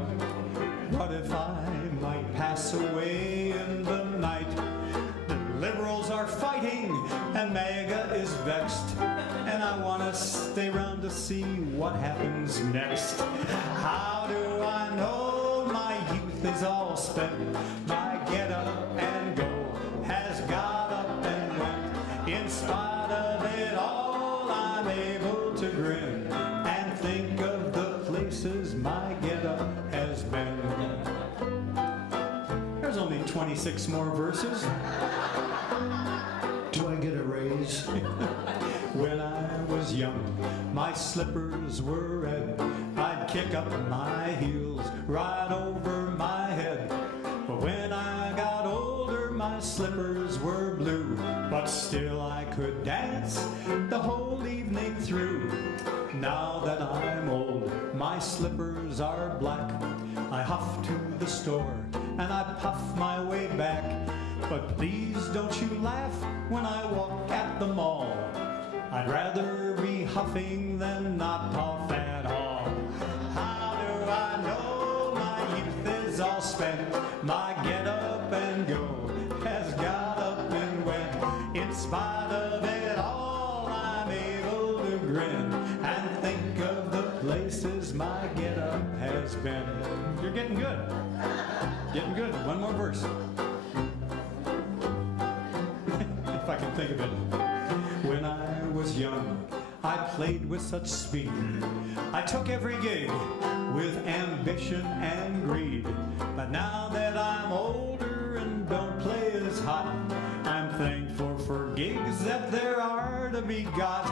What if I might pass away in the night? The liberals are fighting and MAGA is vexed, and I want to stay around to see what happens next. How do I know my youth is all spent? My get up and go has got up and went. In spite of it all, I'm able to grin and think of the places my get up has been. There's only 26 more verses. Do I get a raise? When I was young, my slippers were red. I'd kick up my heels right over my head. But when I got older, my slippers were blue. But still I could dance the whole evening through. Now that I'm old, my slippers are black. I huff to the store and I puff my way back. But please don't you laugh when I walk at the mall. I'd rather be huffing than not puff at all. How do I know my youth is all spent? My get up and go has got up and went. In spite of it all, I'm able to grin and think of the places my get up has been. You're getting good. Getting good. One more verse. If I can think of it. When I was young, I played with such speed. I took every gig with ambition and greed. But now that I'm older and don't play as hot, I'm thankful for gigs that there are to be got.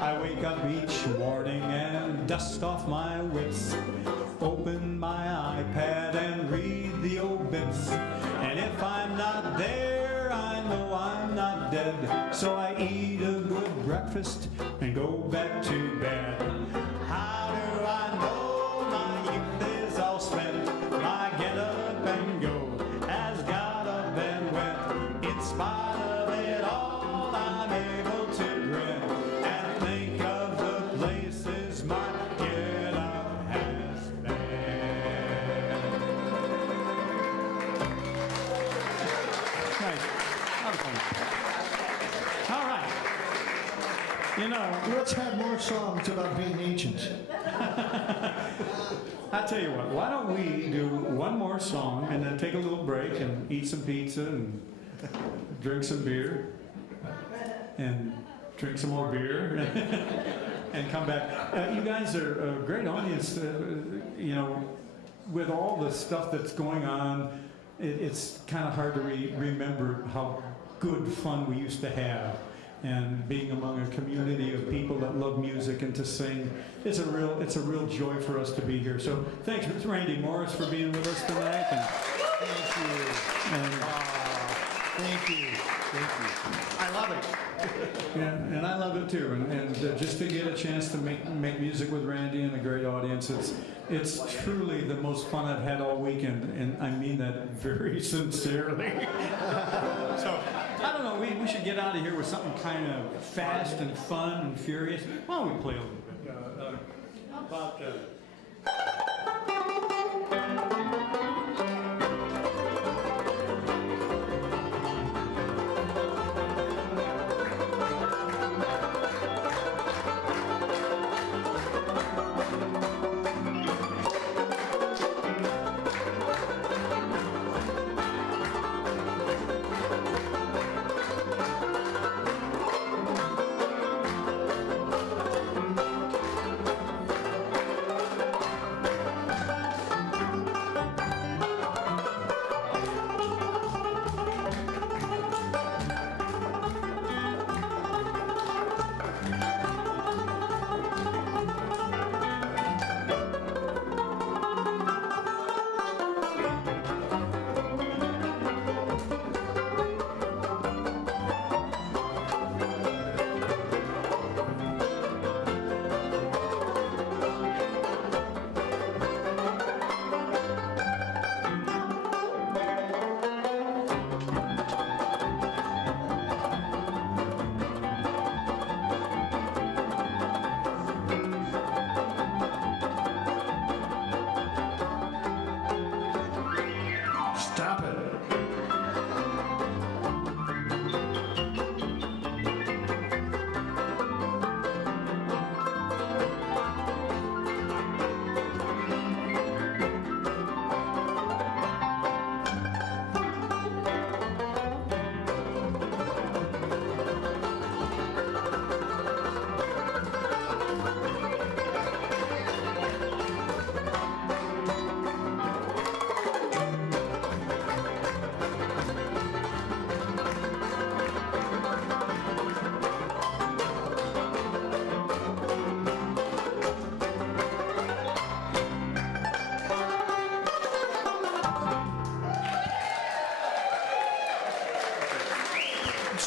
I wake up each morning and dust off my wits, open my iPad and read the obits. And if I'm not there, I know I'm not dead. So I eat a good breakfast and go back to bed. How do I know my youth is all spent? My get up and go has got up and went. In spite of it all, I'm able to grin and think of the places my get up has been. Nice. That was fun. All right. You know, Let's have more songs about being ancient. I tell you what, why don't we do one more song and then take a little break and eat some pizza and drink some beer and drink some more beer and come back. You guys are a great audience. You know, with all the stuff that's going on, it's kind of hard to remember how good fun we used to have. And being among a community of people that love music and to sing, it's a real joy for us to be here. So thanks, Randy Morris, for being with us tonight. And Thank you. and Thank you. Thank you. I love it. yeah, and I love it too. And just to get a chance to make music with Randy and a great audience, it's truly the most fun I've had all weekend, and I mean that very sincerely. So I don't know. We should get out of here with something kind of fast and fun and furious. Why don't we play a little bit? About. Stop it.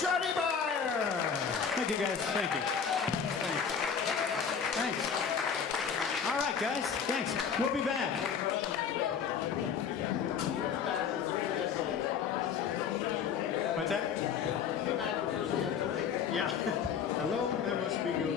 Johnny Meyer! Thank you, guys. Thank you. Thanks. All right, guys. Thanks. We'll be back. What's that? Yeah. Hello? That must be good.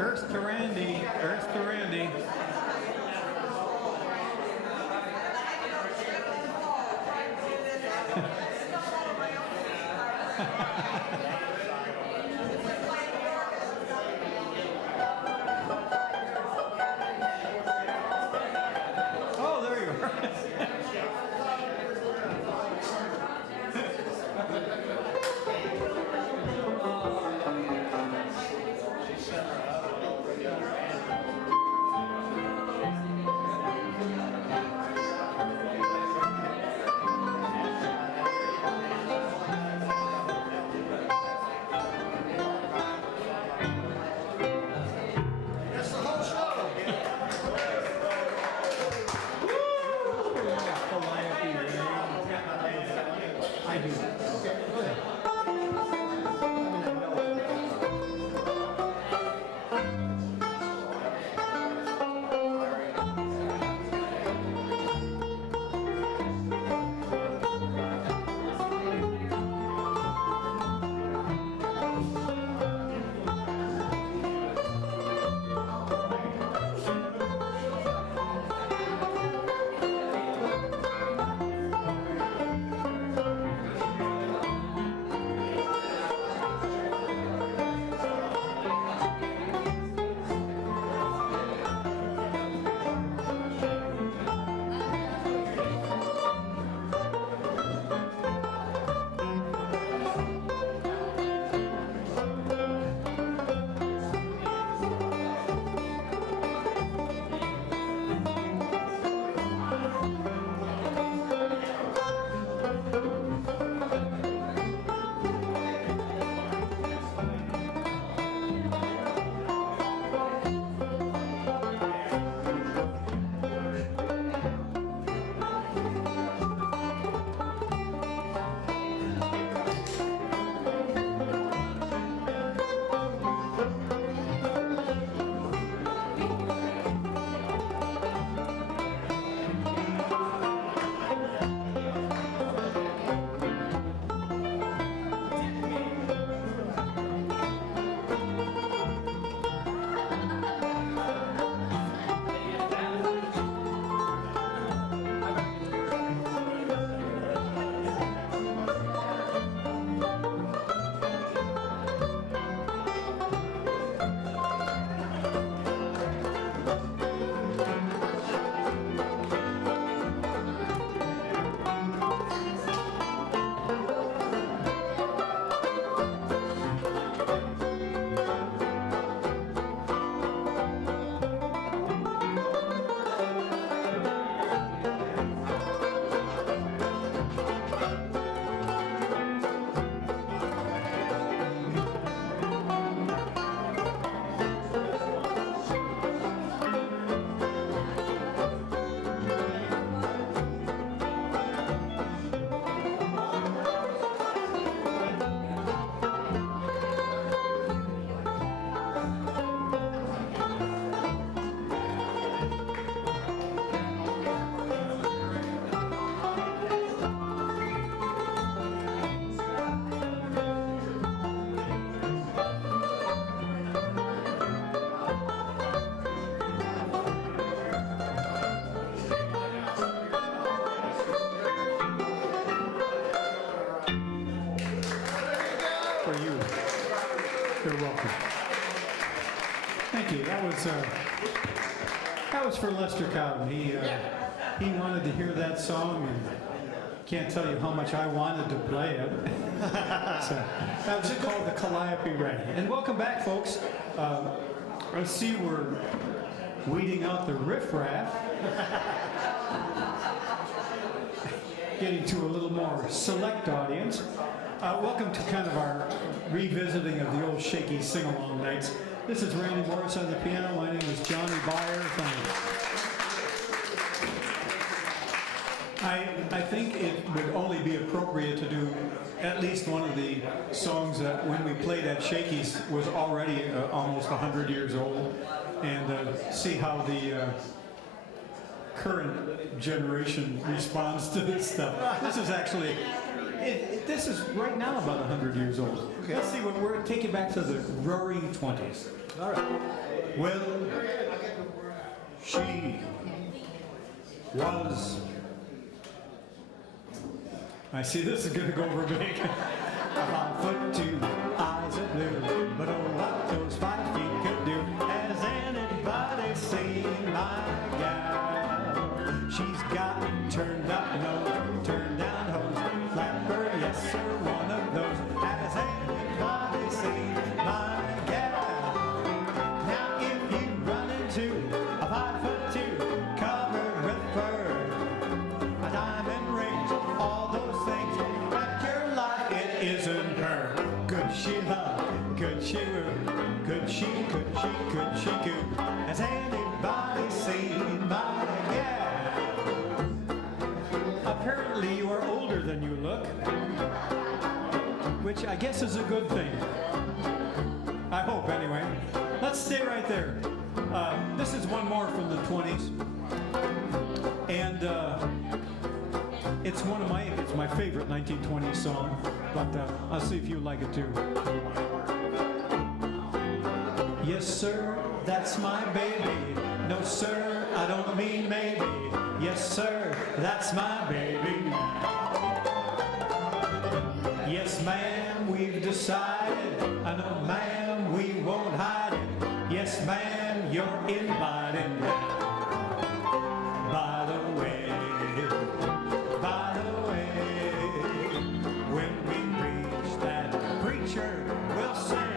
Earth to Randy, Earth to Randy. Oh, there you are. That's the whole show. I do. For you. You're welcome. Thank you. That was for Lester Cowden. He wanted to hear that song, and can't tell you how much I wanted to play it. So that was called the Calliope Ready. And welcome back, folks. I see we're weeding out the riffraff, getting to a little more select audience. Welcome to kind of our revisiting of the old Shaky sing-along nights. This is Randy Morris on the piano. My name is Johnny Byers. I think it would only be appropriate to do at least one of the songs that when we played at Shakey's was already almost 100 years old, and see how the current generation responds to this stuff. This is actually, this is right now about 100 years old. Okay. Let's see, we're take you back to the roaring 20s. All right. Well, she was. I see this is gonna go over big. 5'2", eyes of blue, but oh, what those 5 feet could do. Has anybody seen my gal? She's got turned up nose, turned down hose, flapper, yes sir, one of those. Has anybody seen my gal? Now if you run into a 5'2", covered with fur, a diamond rings, all those things, wreck your life, it isn't her. Could she love? Could she woo? Could she, could she, could she coo? Has anybody seen my gal? Apparently you are older than you look, which I guess is a good thing. I hope, anyway. Let's stay right there. This is one more from the 20s. And it's my favorite 1920s song, but I'll see if you like it too. Yes, sir, that's my baby. No, sir, I don't mean maybe. Yes, sir, that's my baby. Yes, ma'am, we've decided. I know, ma'am, we won't hide it. Yes, ma'am, you're invited. By the way, when we reach that preacher will say,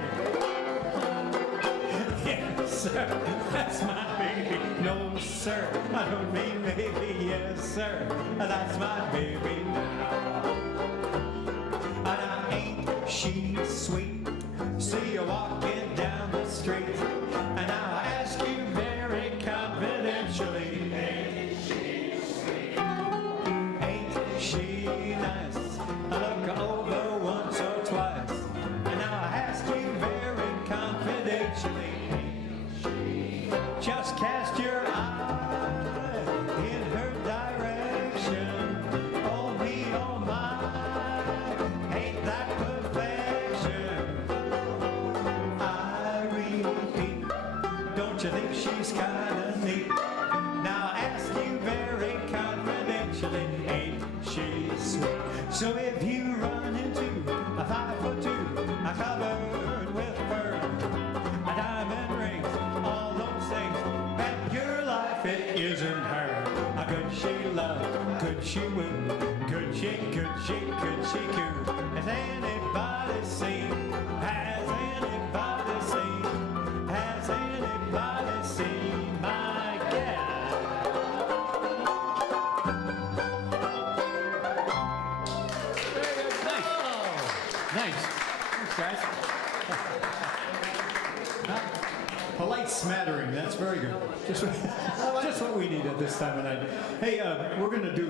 yes, sir, that's my baby. No, sir, I don't mean maybe. Yes, sir, that's my baby now. And I ain't she sweet? See you walking down the street, and now I ask you very confidentially, ain't she sweet? Ain't she nice? I look over once or twice, and now I ask you very confidentially, ain't she? Just cast your eye in her direction. Oh me, oh my, ain't that perfection? I repeat, don't you think she's kinda neat? Now I ask you very confidentially, ain't she sweet? So if you run into a 5'2", a covered with fur, a diamond rings, all those things, and your life it isn't her. Could she love? Could she woo? Could she, could she, could she coo? Has anybody seen? Has anybody seen? Has anybody seen my gal? Nice. Thanks, guys. Polite smattering, that's very good. Just what we need at this time of night. Hey, we're going to do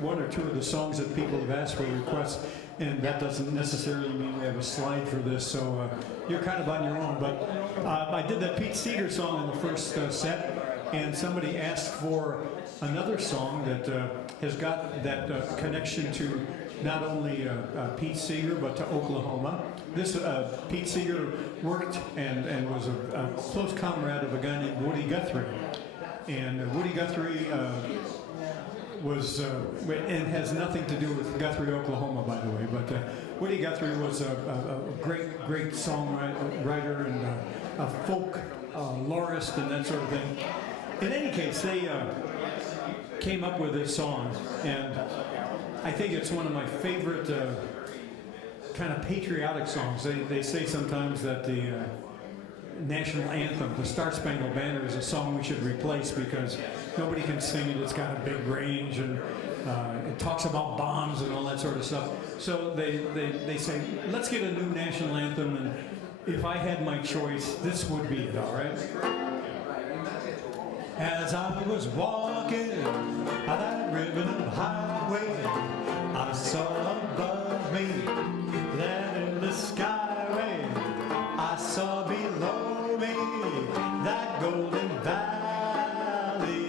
one or two of the songs that people have asked for requests, and that doesn't necessarily mean we have a slide for this, so you're kind of on your own. But I did that Pete Seeger song in the first set, and somebody asked for another song that has got that connection to not only Pete Seeger, but to Oklahoma. This Pete Seeger worked and was a close comrade of a guy named Woody Guthrie. And Woody Guthrie was, and has nothing to do with Guthrie, Oklahoma, by the way, but Woody Guthrie was a great songwriter and a folk lorist and that sort of thing. In any case, they came up with this song, and I think it's one of my favorite kind of patriotic songs. They say sometimes that the national anthem, the Star Spangled Banner, is a song we should replace because nobody can sing it. It's got a big range, and it talks about bombs and all that sort of stuff. So they say, let's get a new national anthem, and if I had my choice, this would be it, all right? As I was walking on that ribbon of highway, I saw above me, that in the skyway, I saw below me that golden valley.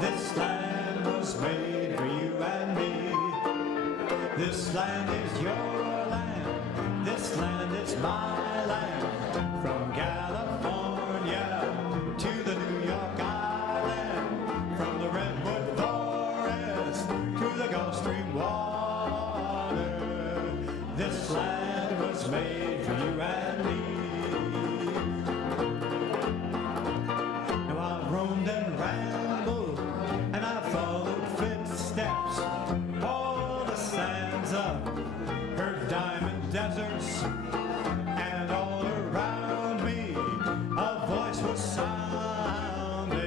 This land was made for you and me. This land is your land. This land is my land. From California was made for you and me. Now I've roamed and rambled, and I've followed footsteps, all the sands of her diamond deserts, and all around me a voice was sounding.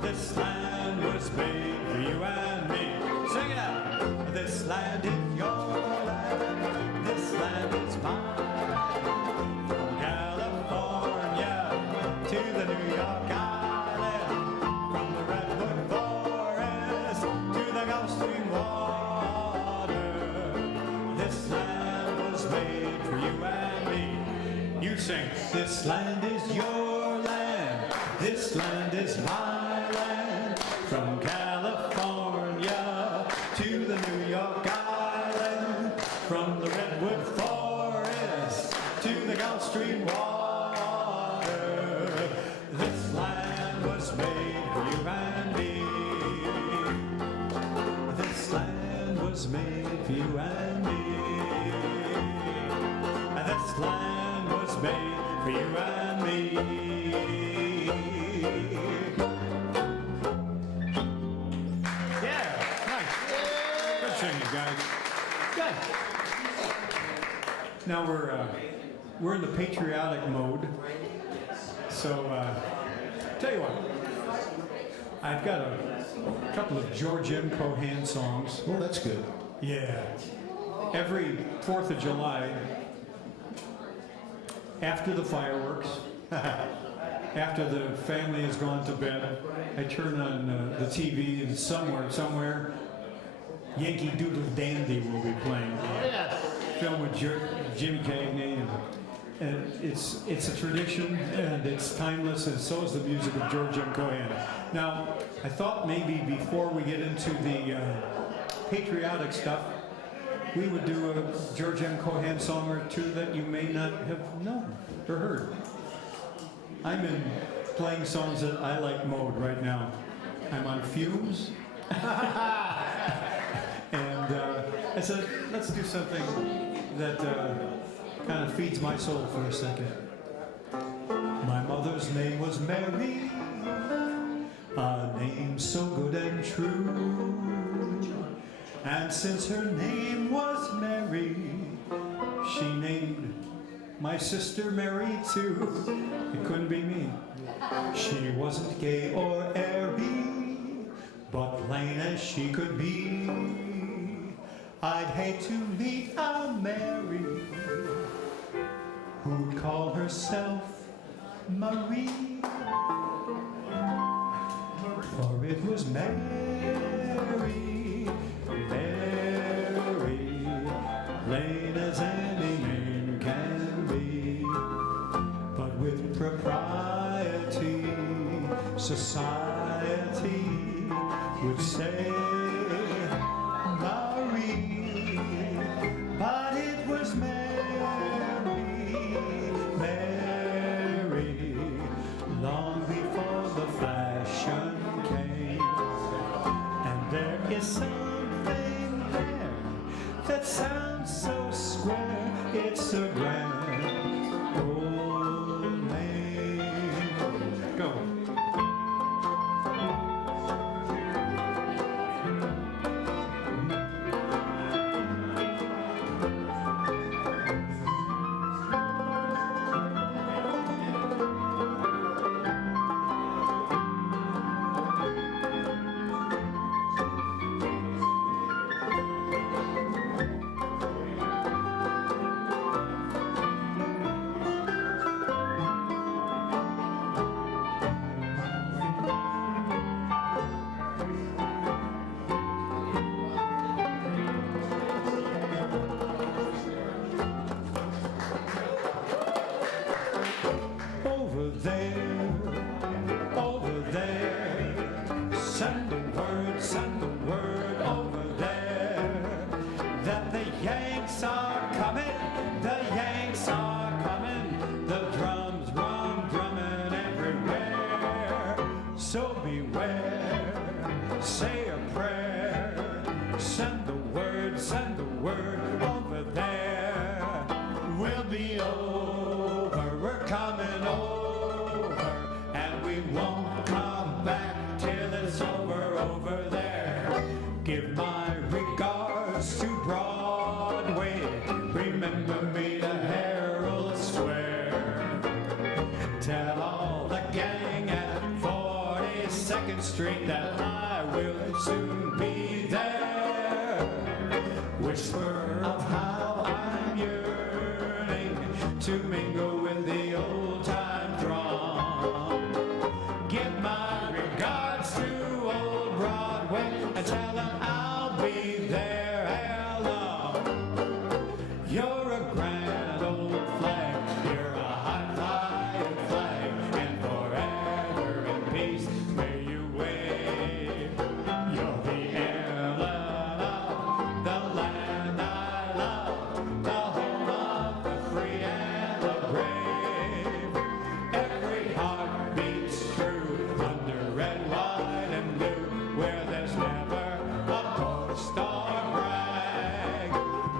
This land was made for you and me. Sing it out. This land is your land. This land is mine. From California to the New York Island, from the redwood forest to the Gulf Stream water. This land was made for you and me. You sing. This land is your land. This land is my land. From California to the New York Island, from the redwood forest to the Gulf Stream water. This land was made for you and me. This land was made for you and me. This land was made for you and me. Yeah, nice. Good singing, guys. Good. Now we're in the patriotic mode. So tell you what, I've got a couple of George M. Cohan songs. Well, that's good. Yeah. Every 4th of July, after the fireworks, after the family has gone to bed, I turn on the TV and somewhere, Yankee Doodle Dandy will be playing. Film with Jimmy Cagney, and it's a tradition, and it's timeless, and so is the music of George M. Cohan. Now, I thought maybe before we get into the patriotic stuff, we would do a George M. Cohan song or two that you may not have known or heard. I'm in playing songs that I like mode right now. I'm on fumes. And I said, let's do something that kind of feeds my soul for a second. My mother's name was Mary, a name so good and true. And since her name was Mary, she named my sister Mary too. It couldn't be me. She wasn't gay or airy, but plain as she could be. I'd hate to meet a Mary who'd call herself Marie. For it was Mary, plain as any name can be, but with propriety, society would say Marie, but it was Mary, long before the fashion came, and there is something there that sounds so square. It's a grand old name. Go. me over, we're coming over, and we won't come back till it's over there. Give my regards to Broadway, remember me to Herald Square. Tell all the gang at 42nd Street that I will soon be there. Whisper of how I'm yearning to mingle with the old time throng. Give my regards to old Broadway and tell them I'll be there ere long. You're a grand old flag, you're a high-flying flag, and forever in peace may you wave. You're the emblem of the land I love, the home of the free and the brave. Every heart beats true under red, white, and blue, where there's never a boast or brag.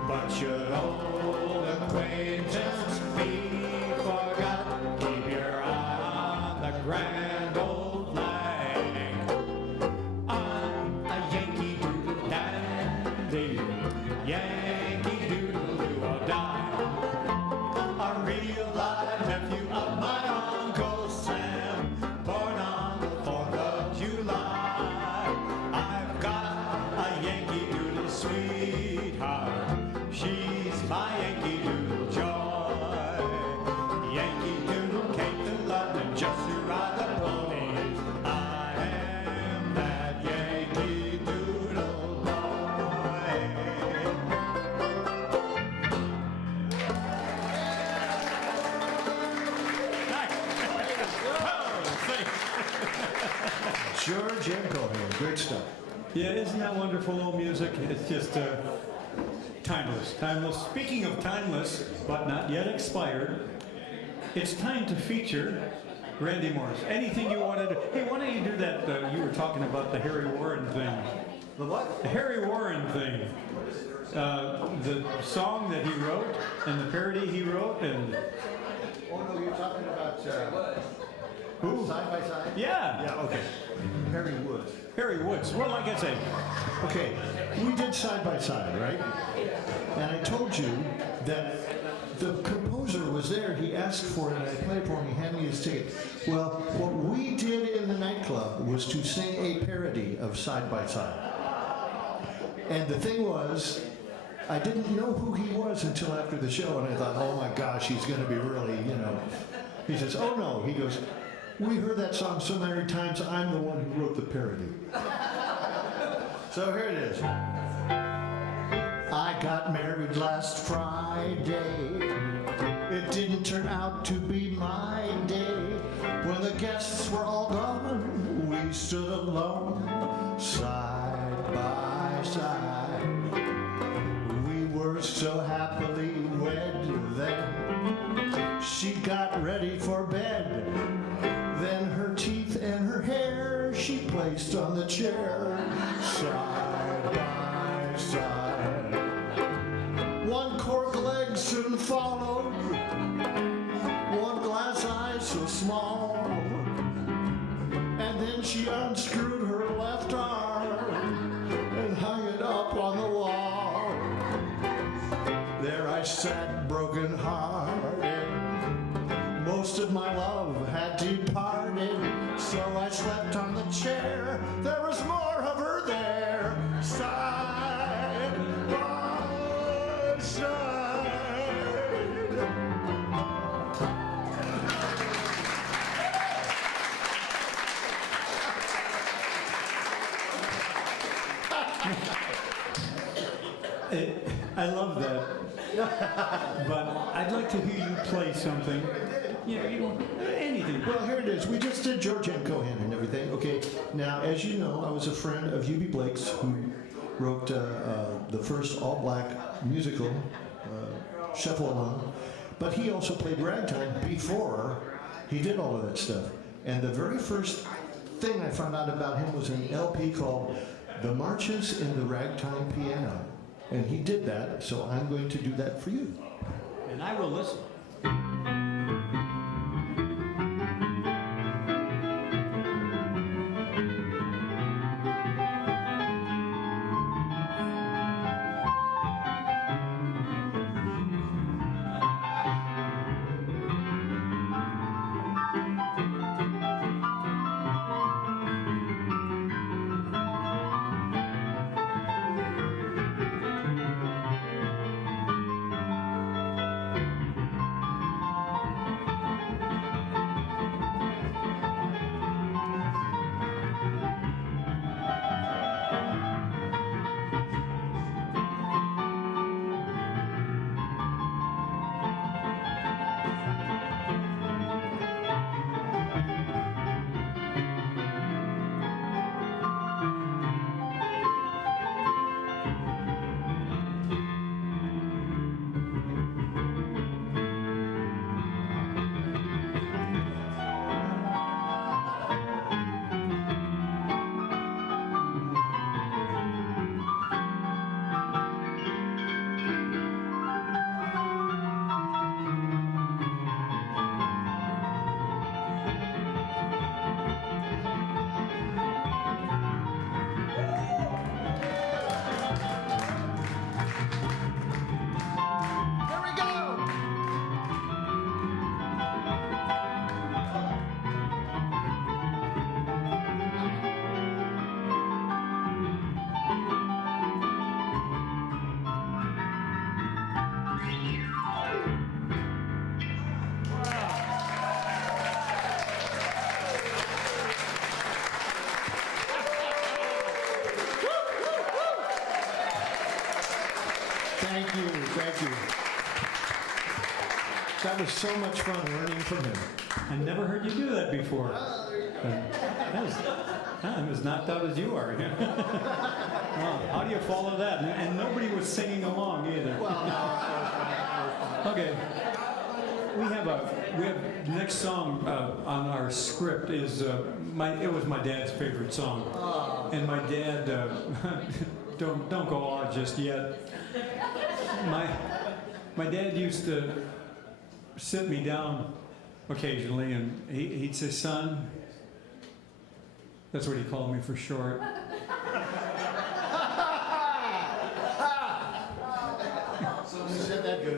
But should old acquaintance be forgot, keep your eye on the grand old flag. I'm a Yankee Doodle dandy, Yankee Doodle do or die. A real live nephew of my Uncle Sam, born on the 4th of July. I've got a Yankee Doodle sweetheart, she's my Yankee Doodle joy. Yankee Doodle came to London just to ride the pony. I am that Yankee Doodle boy. George M. Cohan, great stuff. Yeah, isn't that wonderful old music? It's just timeless, timeless. Speaking of timeless, but not yet expired, it's time to feature Randy Morris. Anything you wanted to... Hey, why don't you do that? You were talking about the Harry Warren thing. The what? The Harry Warren thing. The song that he wrote and the parody he wrote and... Oh, no, you're talking about Who? Side by Side? Yeah. Yeah, okay. Harry Woods. Harry Woods. Well, like I say, Okay, we did Side by Side, right? And I told you that the composer was there, he asked for it, and I played it for him, he handed me his ticket. Well, what we did in the nightclub was to sing a parody of Side by Side. And the thing was, I didn't know who he was until after the show, and I thought, oh my gosh, he's going to be really, you know. He says, oh no, he goes, we heard that song so many times, I'm the one who wrote the parody. So here it is. I got married last Friday. It didn't turn out to be my day. When the guests were all gone, we stood alone, side by side. We were so happily wed then. She got ready for bed. Then her teeth and her hair she placed on the chair, side by side. One cork leg soon followed, one glass eye so small, and then she unscrewed her left arm and hung it up on the wall. There I sat broken hearted, most of my love had departed, so I slept on the chair. There was more of her there, side by side. I love that. But I'd like to hear you play something. You know, anything. Well, here it is. We just did George M. Cohan and everything. Okay, now, as you know, I was a friend of Eubie Blake's, who wrote the first all-black musical, Shuffle Along. But he also played ragtime before he did all of that stuff. And the very first thing I found out about him was an LP called The Marches in the Ragtime Piano. And he did that, so I'm going to do that for you. And I will listen. That was so much fun learning from him. I never heard you do that before. I'm as knocked out as you are. Wow, how do you follow that? And nobody was singing along either. Okay. We have next song on our script is it was my dad's favorite song, and my dad don't go on just yet. My dad used to sit me down occasionally, and he'd say, "Son," that's what he called me for short.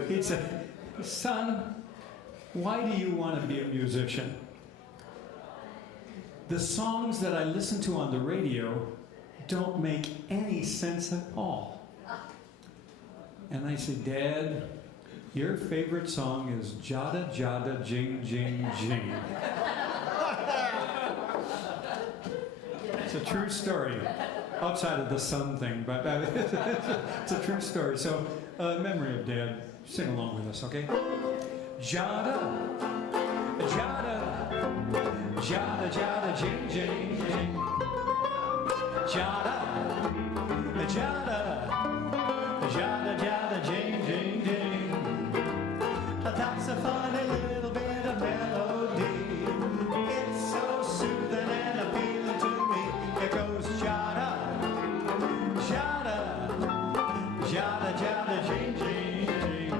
He'd say, "Son, why do you want to be a musician? The songs that I listen to on the radio don't make any sense at all." And I said, "Dad, your favorite song is Jada Jada Jing Jing Jing." It's a true story, outside of the sun thing, but it's a true story. So, memory of Dad, sing along with us, okay? Jada, Jada, Jada Jada Jing Jing Jing. Jada, Jada, Jada Jada Jing Jing Jing. That's a funny little bit of melody. It's so soothing and appealing to me. It goes Jada, Jada, Jada Jada Jing Jing Jing.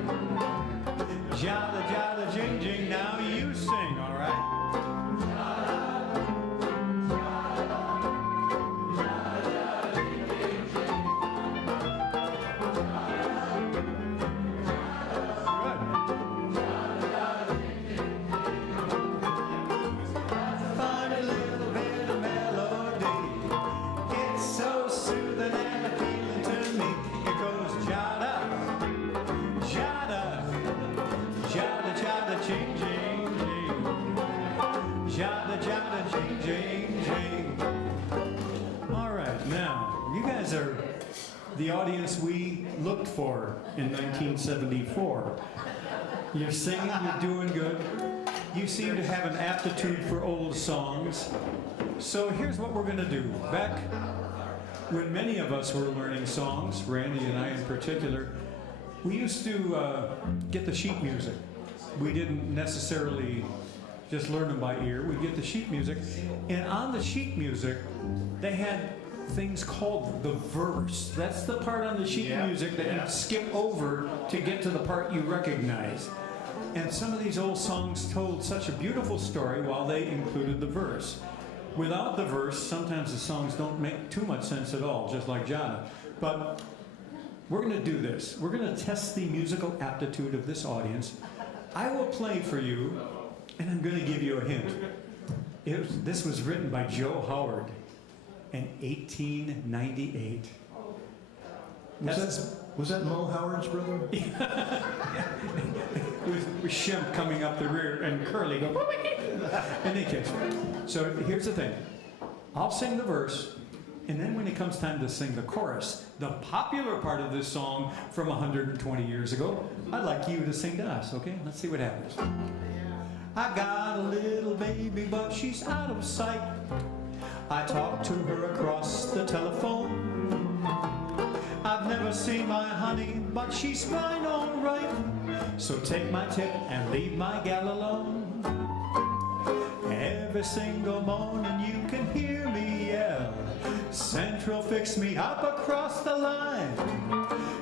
Jada Jada Jing Jing. Now you sing, all right? The audience we looked for in 1974. You're singing, you're doing good. You seem to have an aptitude for old songs. So here's what we're going to do. Back when many of us were learning songs, Randy and I in particular, we used to get the sheet music. We didn't necessarily just learn them by ear. We'd get the sheet music. And on the sheet music, they had things called the verse. That's the part on the sheet music that you skip over to get to the part you recognize. And some of these old songs told such a beautiful story while they included the verse. Without the verse, sometimes the songs don't make too much sense at all, just like Jada. But we're going to do this. We're going to test the musical aptitude of this audience. I will play for you, and I'm going to give you a hint. This was written by Joe Howard in 1898. Was that Mo Howard's brother? with Shemp coming up the rear and Curly go, and they kiss. So here's the thing. I'll sing the verse, and then when it comes time to sing the chorus, the popular part of this song from 120 years ago, I'd like you to sing to us, okay? Let's see what happens. I got a little baby, but she's out of sight. I talk to her across the telephone. I've never seen my honey, but she's mine all right. So take my tip and leave my gal alone. Every single morning you can hear me yell, Central fix me up across the line.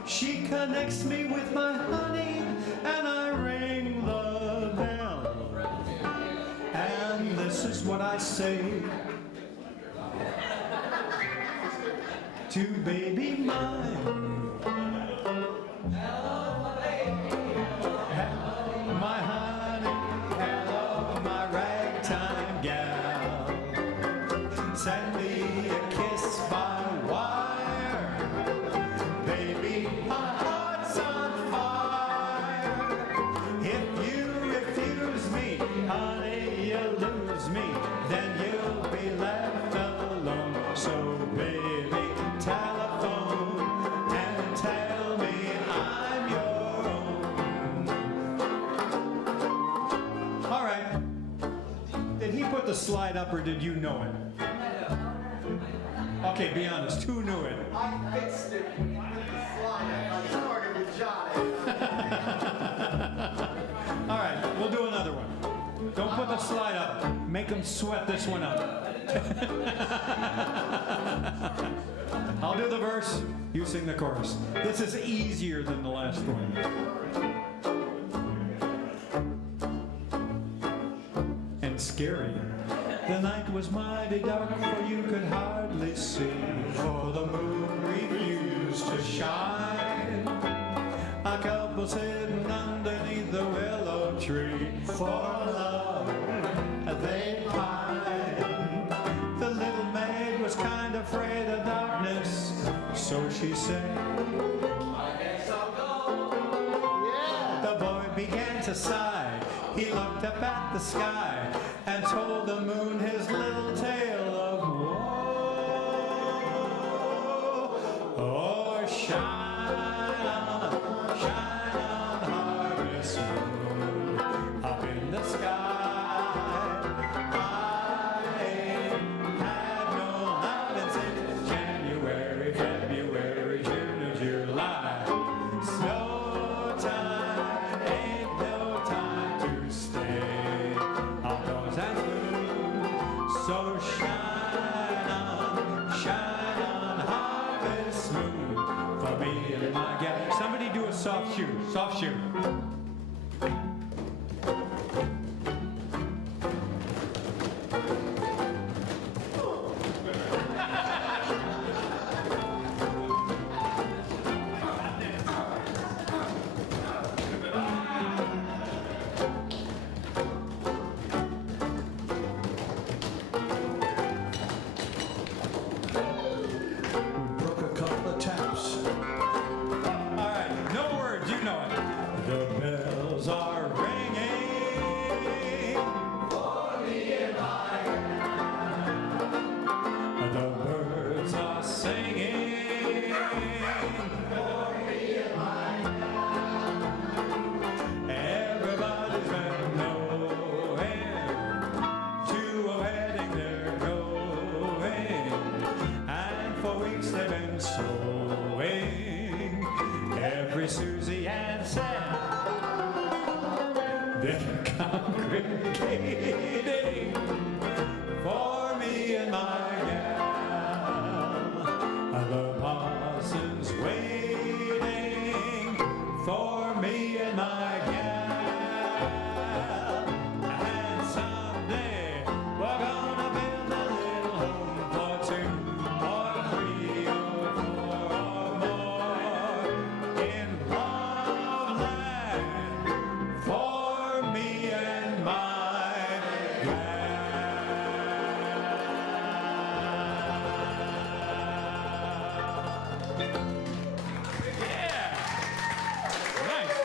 She connects me with my honey, and I ring the bell. And this is what I say to baby mine. Hello, my baby. Hello, my honey. Hello, my ragtime gal. Send me a kiss by wire. Baby, my heart's on fire. If you refuse me, honey, you'll lose me. Then you'll be left alone. So baby, telephone and tell me I'm your own. put the slide up or did you know it? Okay, be honest. Who knew it? I fixed it with the slide. I started with Johnny. All right, we'll do another one. Don't put the slide up. Make them sweat this one up. I'll do the verse. You sing the chorus. This is easier than the last one. And scary. The night was mighty dark, for you could hardly see, for the moon refused to shine. A couple sitting underneath the willow tree, for love they pined. The little maid was kind of afraid of darkness, so she said, I guess I'll go. Yeah. The boy began to sigh. He looked up at the sky and told the moon his little tale of woe. Oh, shine on, harvest moon, up in the sky. I ain't had no lovin' since January, February, June, and July. Snow time ain't no time to stay outdoors and blue. So shine on, harvest moon, for me and my gal. Somebody do a soft shoe, soft shoe. Broke a couple of taps. All right, no words, you know it. The bells are ringing for me and mine. The birds are singing for me and mine. Everybody's been knowing to a wedding they're going, and for weeks they've been sewing every Susie and Sam. They're congregating for me and my gal. The parson's waiting for me and my gal. And someday we're gonna build a little home for two or three or four or more in love land for me and my gal. Yeah. Nice.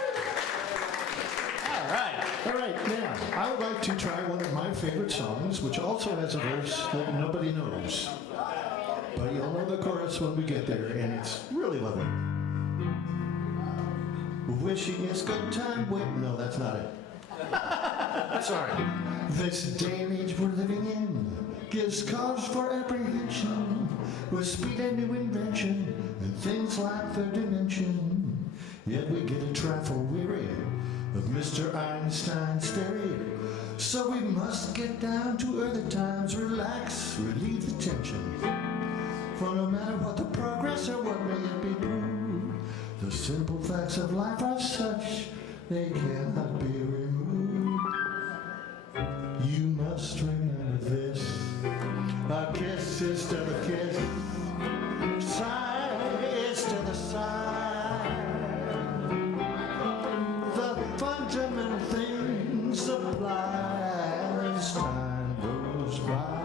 All right. All right, now, I would like to try one of my favorite songs, which also has a verse that nobody knows. But you'll know the chorus when we get there, and it's really lovely. Wishing is good time, wait, no, that's not it. Sorry. This day and age we're living in gives cause for apprehension, with speed and new invention, and things like third dimension. Yet we get a trifle weary of Mr. Einstein's theory. So we must get down to earth at times, relax, relieve the tension. For no matter what the progress or what may it be proved, the simple facts of life are such, they cannot be removed. You must remember this, a kiss is still a kiss, sigh is still a sigh. The fundamental things apply as time goes by.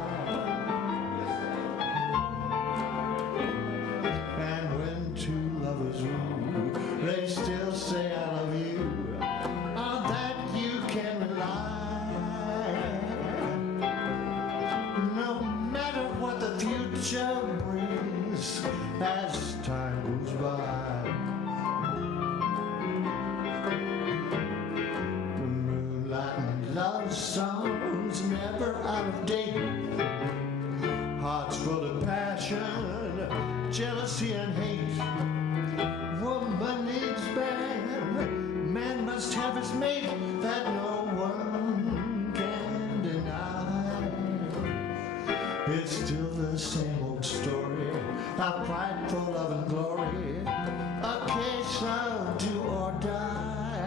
And when two lovers woo, they still say I love you. On that you can rely. No matter what the future brings as time goes by. Moonlight and love songs it's never out of date. Hearts full of passion, jealousy and hate. Woman needs man, man must have his mate, that no one can deny. It's still the same old story, a fight for love and glory, a case of do or die.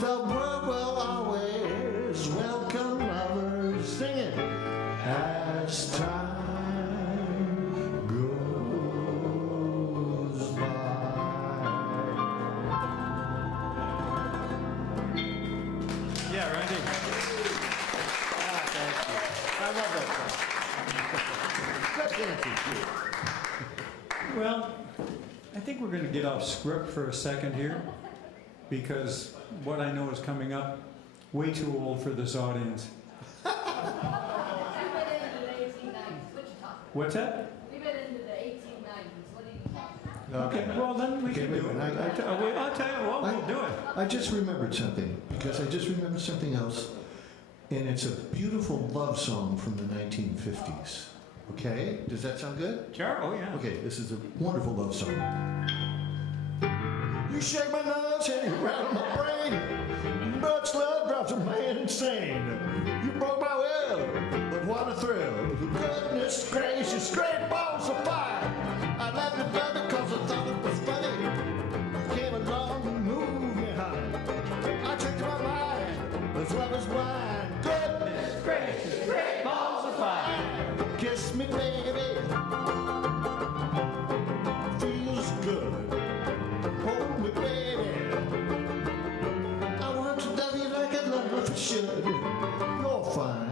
The world will always welcome lovers singing as time goes by. Yeah, Randy. Thank you. I love that song. Good dancing. Well, I think we're going to get off script for a second here, because what I know is coming up way too old for this audience. We've been into the 1890s. What you talking about? What's that? We've been into the 1890s. What are you talking about? Okay, well then we Okay, can wait do a it. minute. I'll tell you what, we'll do it. I just remembered something, because I just remembered something else, and it's a beautiful love song from the 1950s. Okay? Does that sound good? Sure, oh yeah. Okay, this is a wonderful love song. You shake my nuts and you rattle my brain. Blood slug drops a man insane. You broke my will, but what a thrill. Goodness gracious, great balls of fire. I left it there because I thought it was funny. You came along and moved me, honey. I changed my mind, this love is blind. Goodness gracious, great balls of fire. Kiss me, baby. Feels good. Hold me, baby. I want to love you like I love you should. You're fine,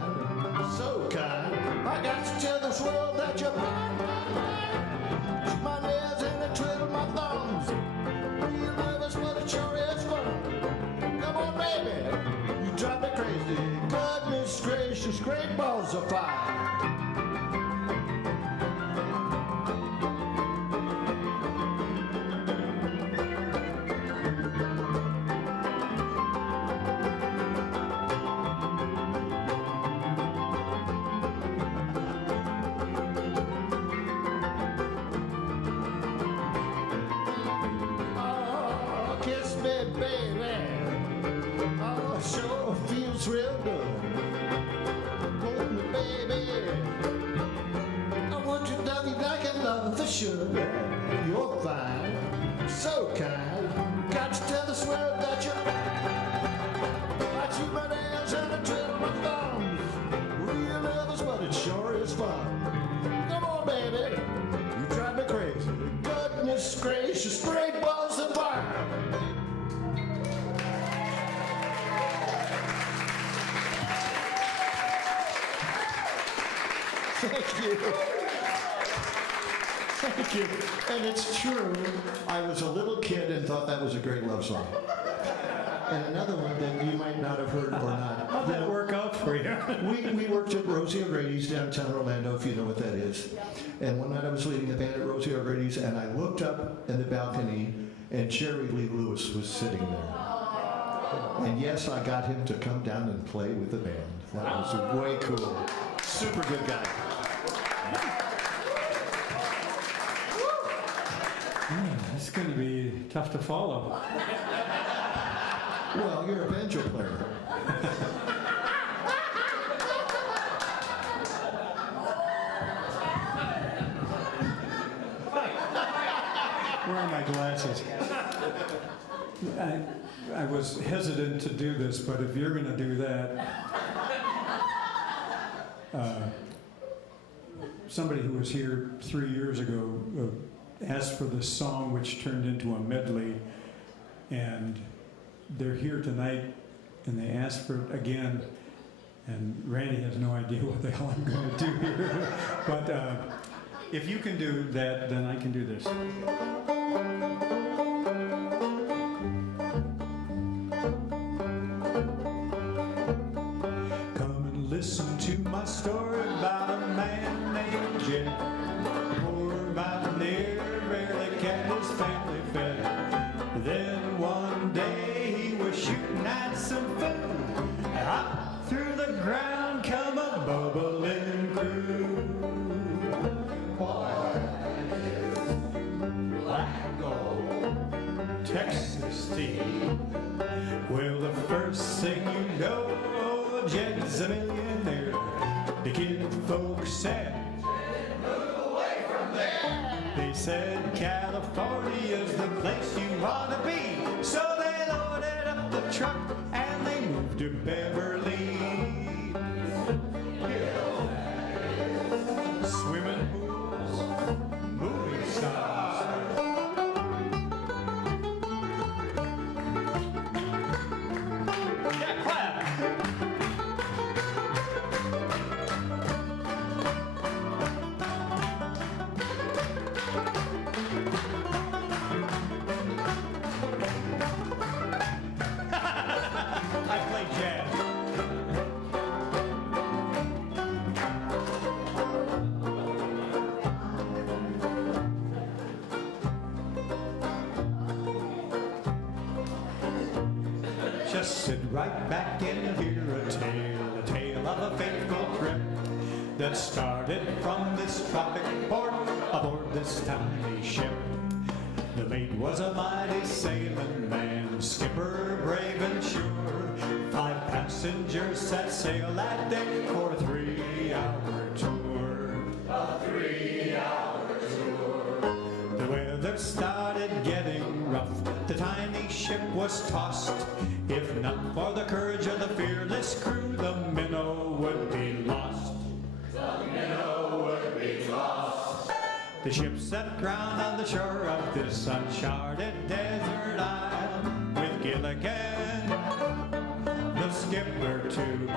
so kind. I got to tell this world that you're mine. Keep my nails and I twiddle my thumbs. Real nervous, but it sure is fun. Come on, baby. You drive me crazy. Goodness gracious, great balls of fire. Oh, kiss me, baby. Oh, sure feels real good. Hold me, baby. I want you to love you like I love the should. You're fine, so kind. Got to tell this world that you're. I chew my nails and I twiddle my thumbs. Real nervous, but it sure is fun. Come on, baby. You drive me crazy. Goodness gracious, great balls of fire. Thank you. Thank you. And it's true, I was a little kid and thought that was a great love song. And another one that you might not have heard or not. How'd that work out for you? We worked at Rosie O'Grady's downtown Orlando, if you know what that is. And one night I was leading the band at Rosie O'Grady's, and I looked up in the balcony, and Jerry Lee Lewis was sitting there. And yes, I got him to come down and play with the band. That was way cool. Super good guy. It's going to be tough to follow. Well, you're a banjo player. Where are my glasses? I was hesitant to do this, but if you're going to do that, somebody who was here 3 years ago asked for this song, which turned into a medley, and they're here tonight, and they asked for it again, and Randy has no idea what the hell I'm going to do here. But if you can do that, then I can do this. Come and listen to my story about a man named Jed. Poor mountaineer, barely kept his family fed. Then one day he was shooting at some food. ground come a bubbling crew. Black gold, Texas tea. Well, the first thing you know, Jed's a millionaire. The kid folks said, move away from there. They said California's the place you ought to be. So they loaded up the truck and they moved to Beverly. Swimming pools, movie stars. Yeah, clap. I play jazz. Just sit right back and hear a tale of a fateful trip that started from this tropic port aboard this tiny ship. The mate was a mighty sailing man, skipper brave and sure. 5 passengers set sail that day for a 3-hour tour. A 3-hour tour. The weather started getting rough. The tiny ship was tossed. If not for the courage of the fearless crew, the minnow would be lost. The minnow would be lost. The ship set ground on the shore of this uncharted desert isle, with Gilligan, the skipper too,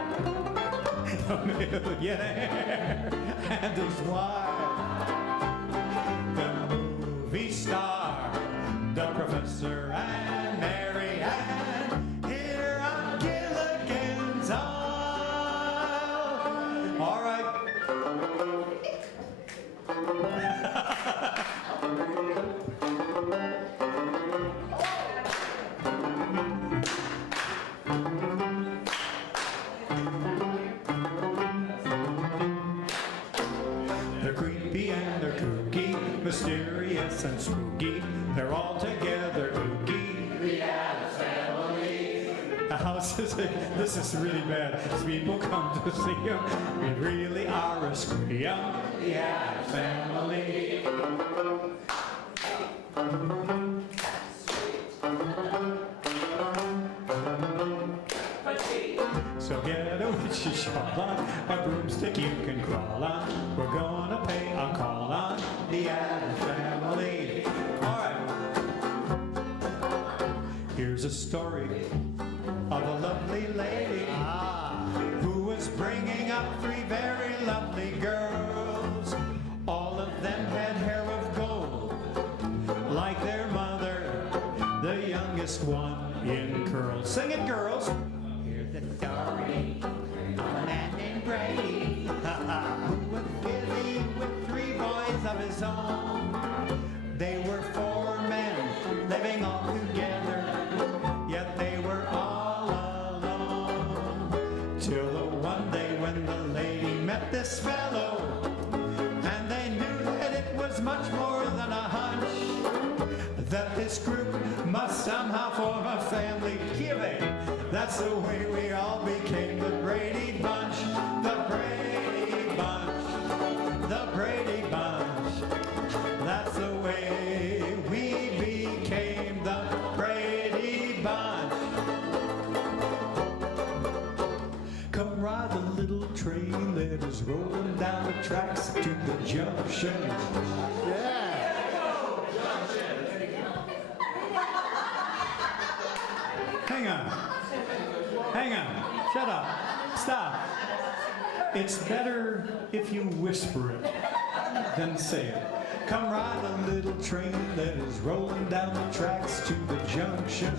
a millionaire, and his wife, the movie star, the professor, and Mary Ann, here on Gilligan's Isle. All right. They're creepy and they're kooky, mysterious and spooky. They're all together kooky. The Addams Family. The house is, this is really bad. People come to see them. We really are a scream. The Addams Family. So get a witchy shawl on, a broomstick you can crawl on. We're gonna pay a call on the Addams Family. All right. Here's a story of a lovely lady who was bringing up 3 very lovely girls. All of them had hair of gold, like their mother, the youngest one in curls. Sing it, girls. Here's the story of a man named Brady, who was busy with 3 boys of his own. They were 4 men living all together, yet they were all alone. Till the one day when the lady met this fellow, and they knew that it was much more than a hunch, that this group must somehow form a family. Giving. That's the way we all became the Brady Bunch. The Brady Bunch. The Brady Bunch. That's the way we became the Brady Bunch. Come ride the little train that is rolling down the tracks to the junction. Yeah. Hang on. Hang on. Shut up. Stop. It's better if you whisper it than say it. Come ride a little train that is rolling down the tracks to the junction.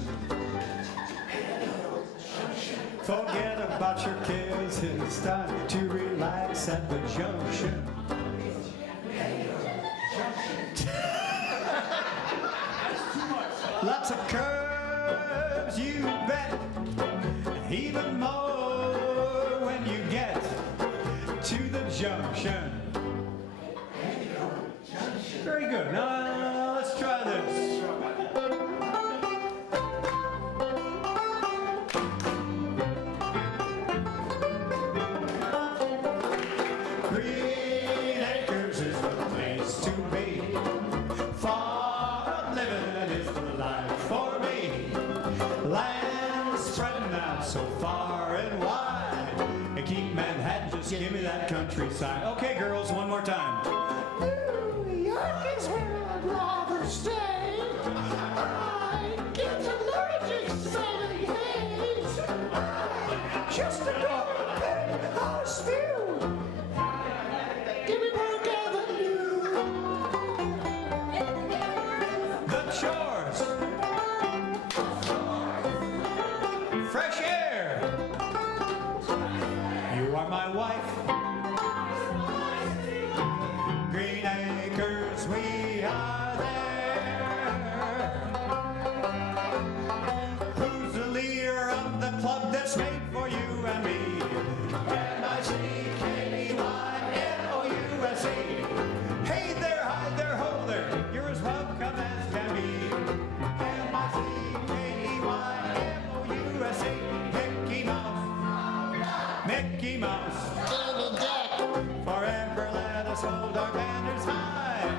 Forget about your cares, it's time to relax at the junction. Lots of curves, you bet. Even more when you Very good. Now let's try this. Green Acres is the place to be. Far living is the life for me. Land spreading out so far and wide. And keep Manhattan, just give me that countryside. Okay, girls, one more time. New York is where I'd rather stay. I get allergic smelling haze. Just adore the penthouse view. Give me Park Avenue. The Shores. Fresh air. You are my wife. Green Acres, we are there. Who's the leader of the club that's made for you and me? M-I-C-K-E-Y-N-O-U-S-E. Hey there, hi there, ho there. You're as welcome as can be. M-I-C-K-E-Y-N-O-U-S-E. Mickey Mouse. Mickey Mouse. Forever let us hold our banners high.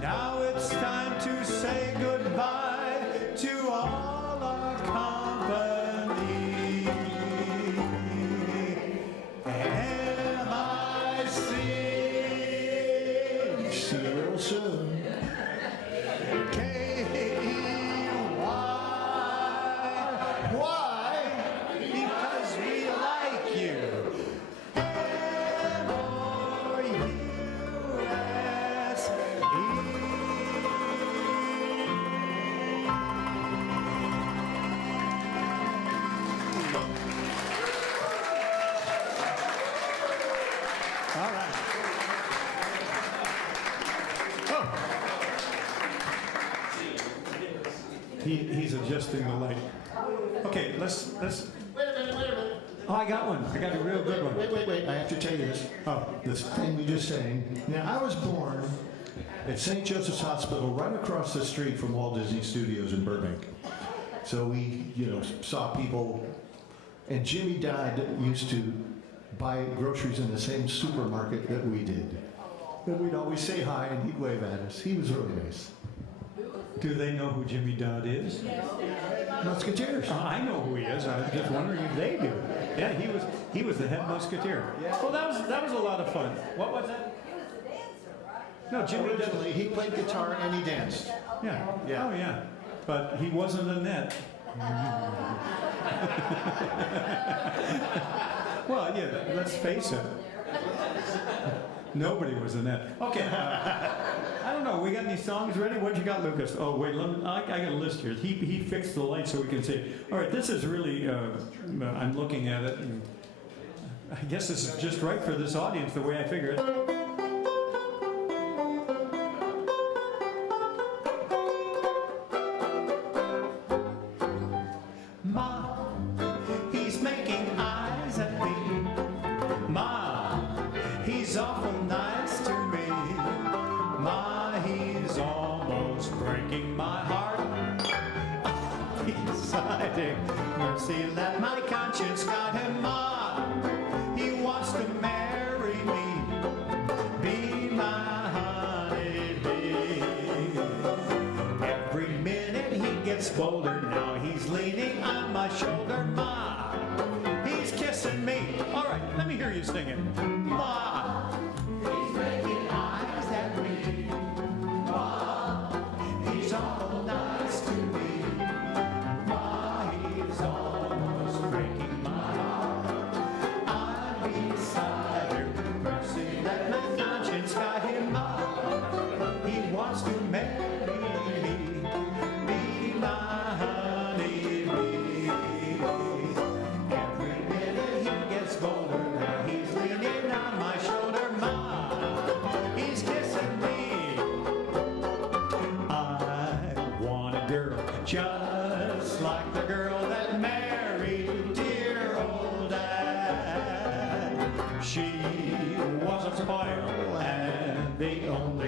Now it's time to say goodbye to all our company. M-I-C. See you real soon. K-E-Y. Why? Because we like you. All right. He's adjusting the light. Okay, let's. Wait a minute. Oh, I got one. I got a real good one. Wait. I have to tell you this. Oh, This thing we just sang. Now, I was born at St. Joseph's Hospital right across the street from Walt Disney Studios in Burbank. So we, saw people, and Jimmy Dodd used to buy groceries in the same supermarket that we did. And we'd always say hi and he'd wave at us. He was really nice. do they know who Jimmy Dodd is? Musketeers. I know who he is. I was just wondering if they do. Yeah, he was the head musketeer. Well, that was a lot of fun. What was that? No, Jimmy Dodd. Originally, he played guitar and he danced. Yeah. Yeah. Oh yeah. But he wasn't a net. Well, yeah. Let's face it. Nobody was a net. Okay. I don't know. We got any songs ready? What you got, Lucas? Oh wait, I got a list here. He fixed the light so we can see. All right, this is really. I'm looking at it, and I guess this is just right for this audience, the way I figure it. Ma, he's making eyes at me. Ma, he's awful nice to me. Ma, he's almost breaking my heart. Deciding mercy that my conscience got him. Ma, he wants to marry me, be my honeybee. Every minute he gets bolder. Now he's leaning on my shoulder. Ma, he's kissing me. All right, let me hear you sing it. Ma, he's making eyes at me. Ma, he's all nice to me. Ma, he's almost breaking my heart. I'm beside her, mercy that my conscience got him. Ma, he wants to marry me, be my honeybee. Every minute he gets bolder. Now he's leaning on my shoulder. Ma, he's kissing me. I want a girl just like the girl that married dear old dad. She was a spoiled and the only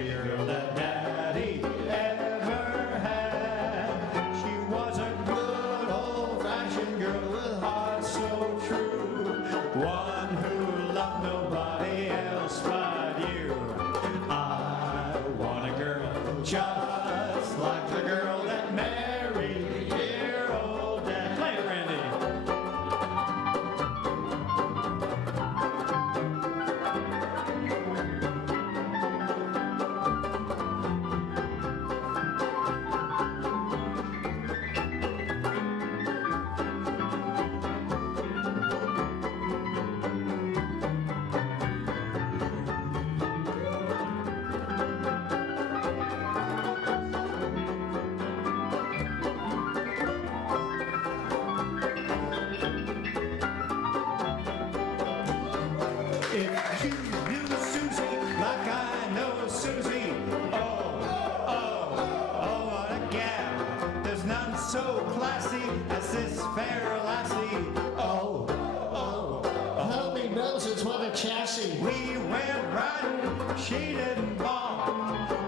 she didn't balk.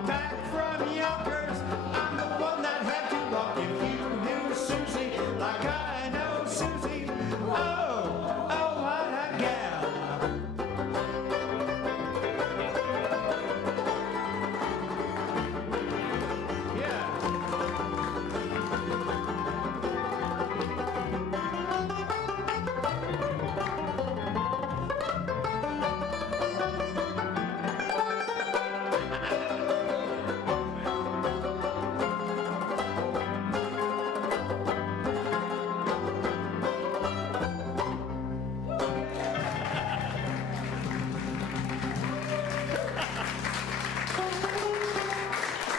Back from Yonkers, I'm the one that had to walk. If you knew Susie like I know Susie, oh, oh, what a gal.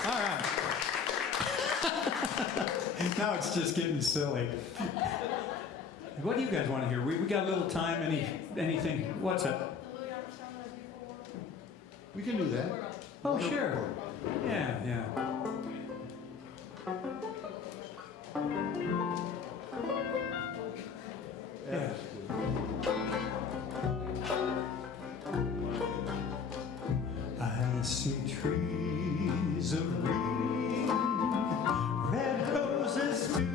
All right. Now it's just getting silly. What do you guys want to hear? We got a little time. Anything? What's up? We can do that. Oh, sure. Yeah, yeah. Yeah. I see trees of green, red roses too.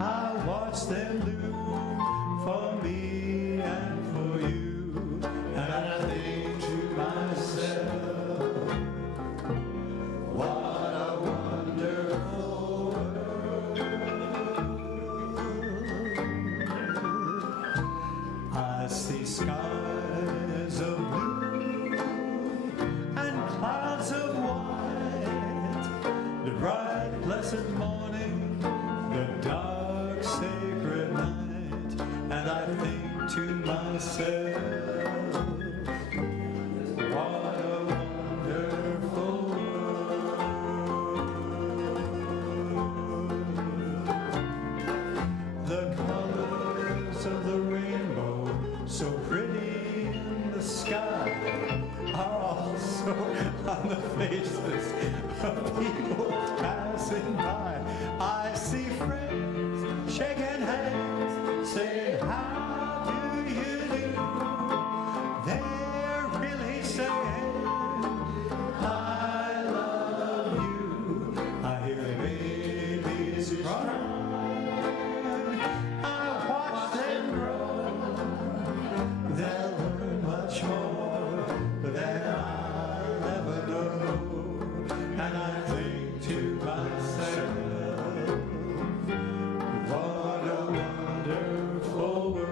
I watch them bloom for me and for you. And I think to myself, what a wonderful world. I see skies of blue and clouds of white, the bright blessed morning, the dark sacred night, and I think to myself, what a wonderful world. The colors of the rainbow, so pretty in the sky, are also on the faces of people passing by. I see friends shaking hands, saying, how do you do? They're really saying, I love you. I hear babies cry. I watch them grow. They'll learn much more than I'll ever know. And I think to myself, what a wonderful world.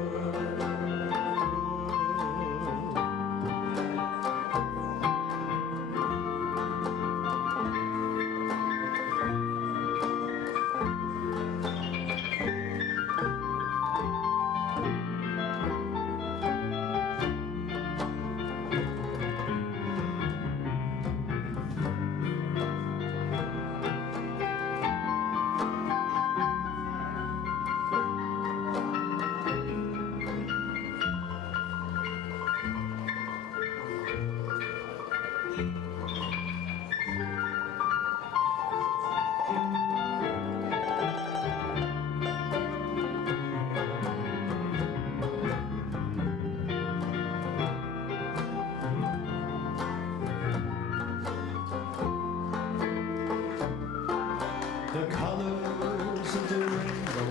The colors of the rainbow,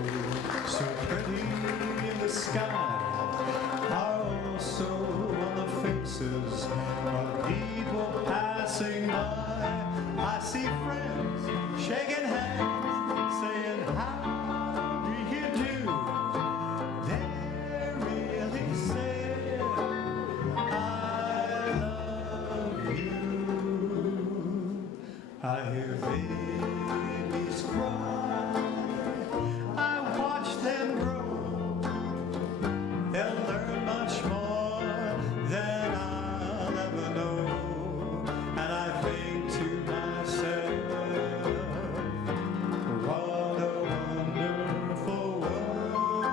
so pretty in the sky, are also on the faces of people passing by. I see friends shaking hands, saying, how do you do? They're really saying, I love you. I hear babies cry. I watch them grow. They'll learn much more than I'll ever know. And I think to myself, what a wonderful world.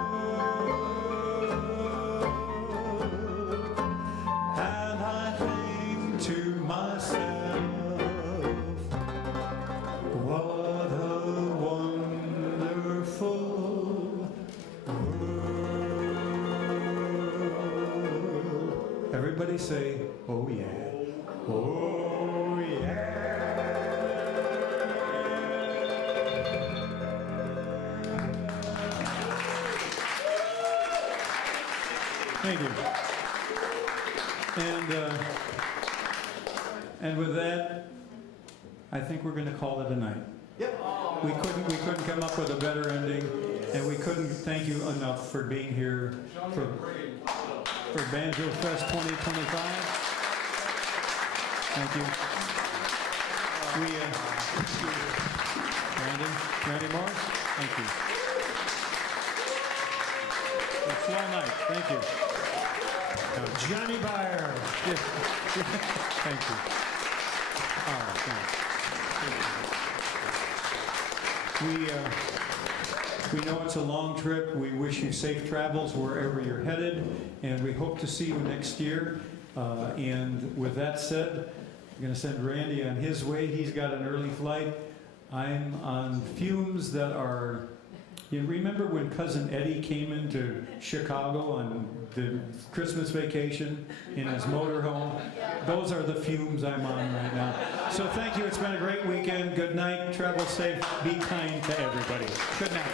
And I think to myself, what a wonderful world. Everybody say, Oh yeah. Oh yeah. Thank you. And with that, I think we're going to call it a night. We couldn't come up with a better ending, and we couldn't thank you enough for being here for Banjo Fest 2025. Thank you. Randy Morris, thank you. A slow night, thank you. Johnny Byer. Thank you. All right, thanks. We know it's a long trip. We wish you safe travels wherever you're headed, and we hope to see you next year. And with that said, I'm going to send Randy on his way. He's got an early flight. I'm on fumes that are... You remember when Cousin Eddie came into Chicago on the Christmas vacation in his motorhome? Those are the fumes I'm on right now. So thank you. It's been a great weekend. Good night. Travel safe. Be kind to everybody. Good night.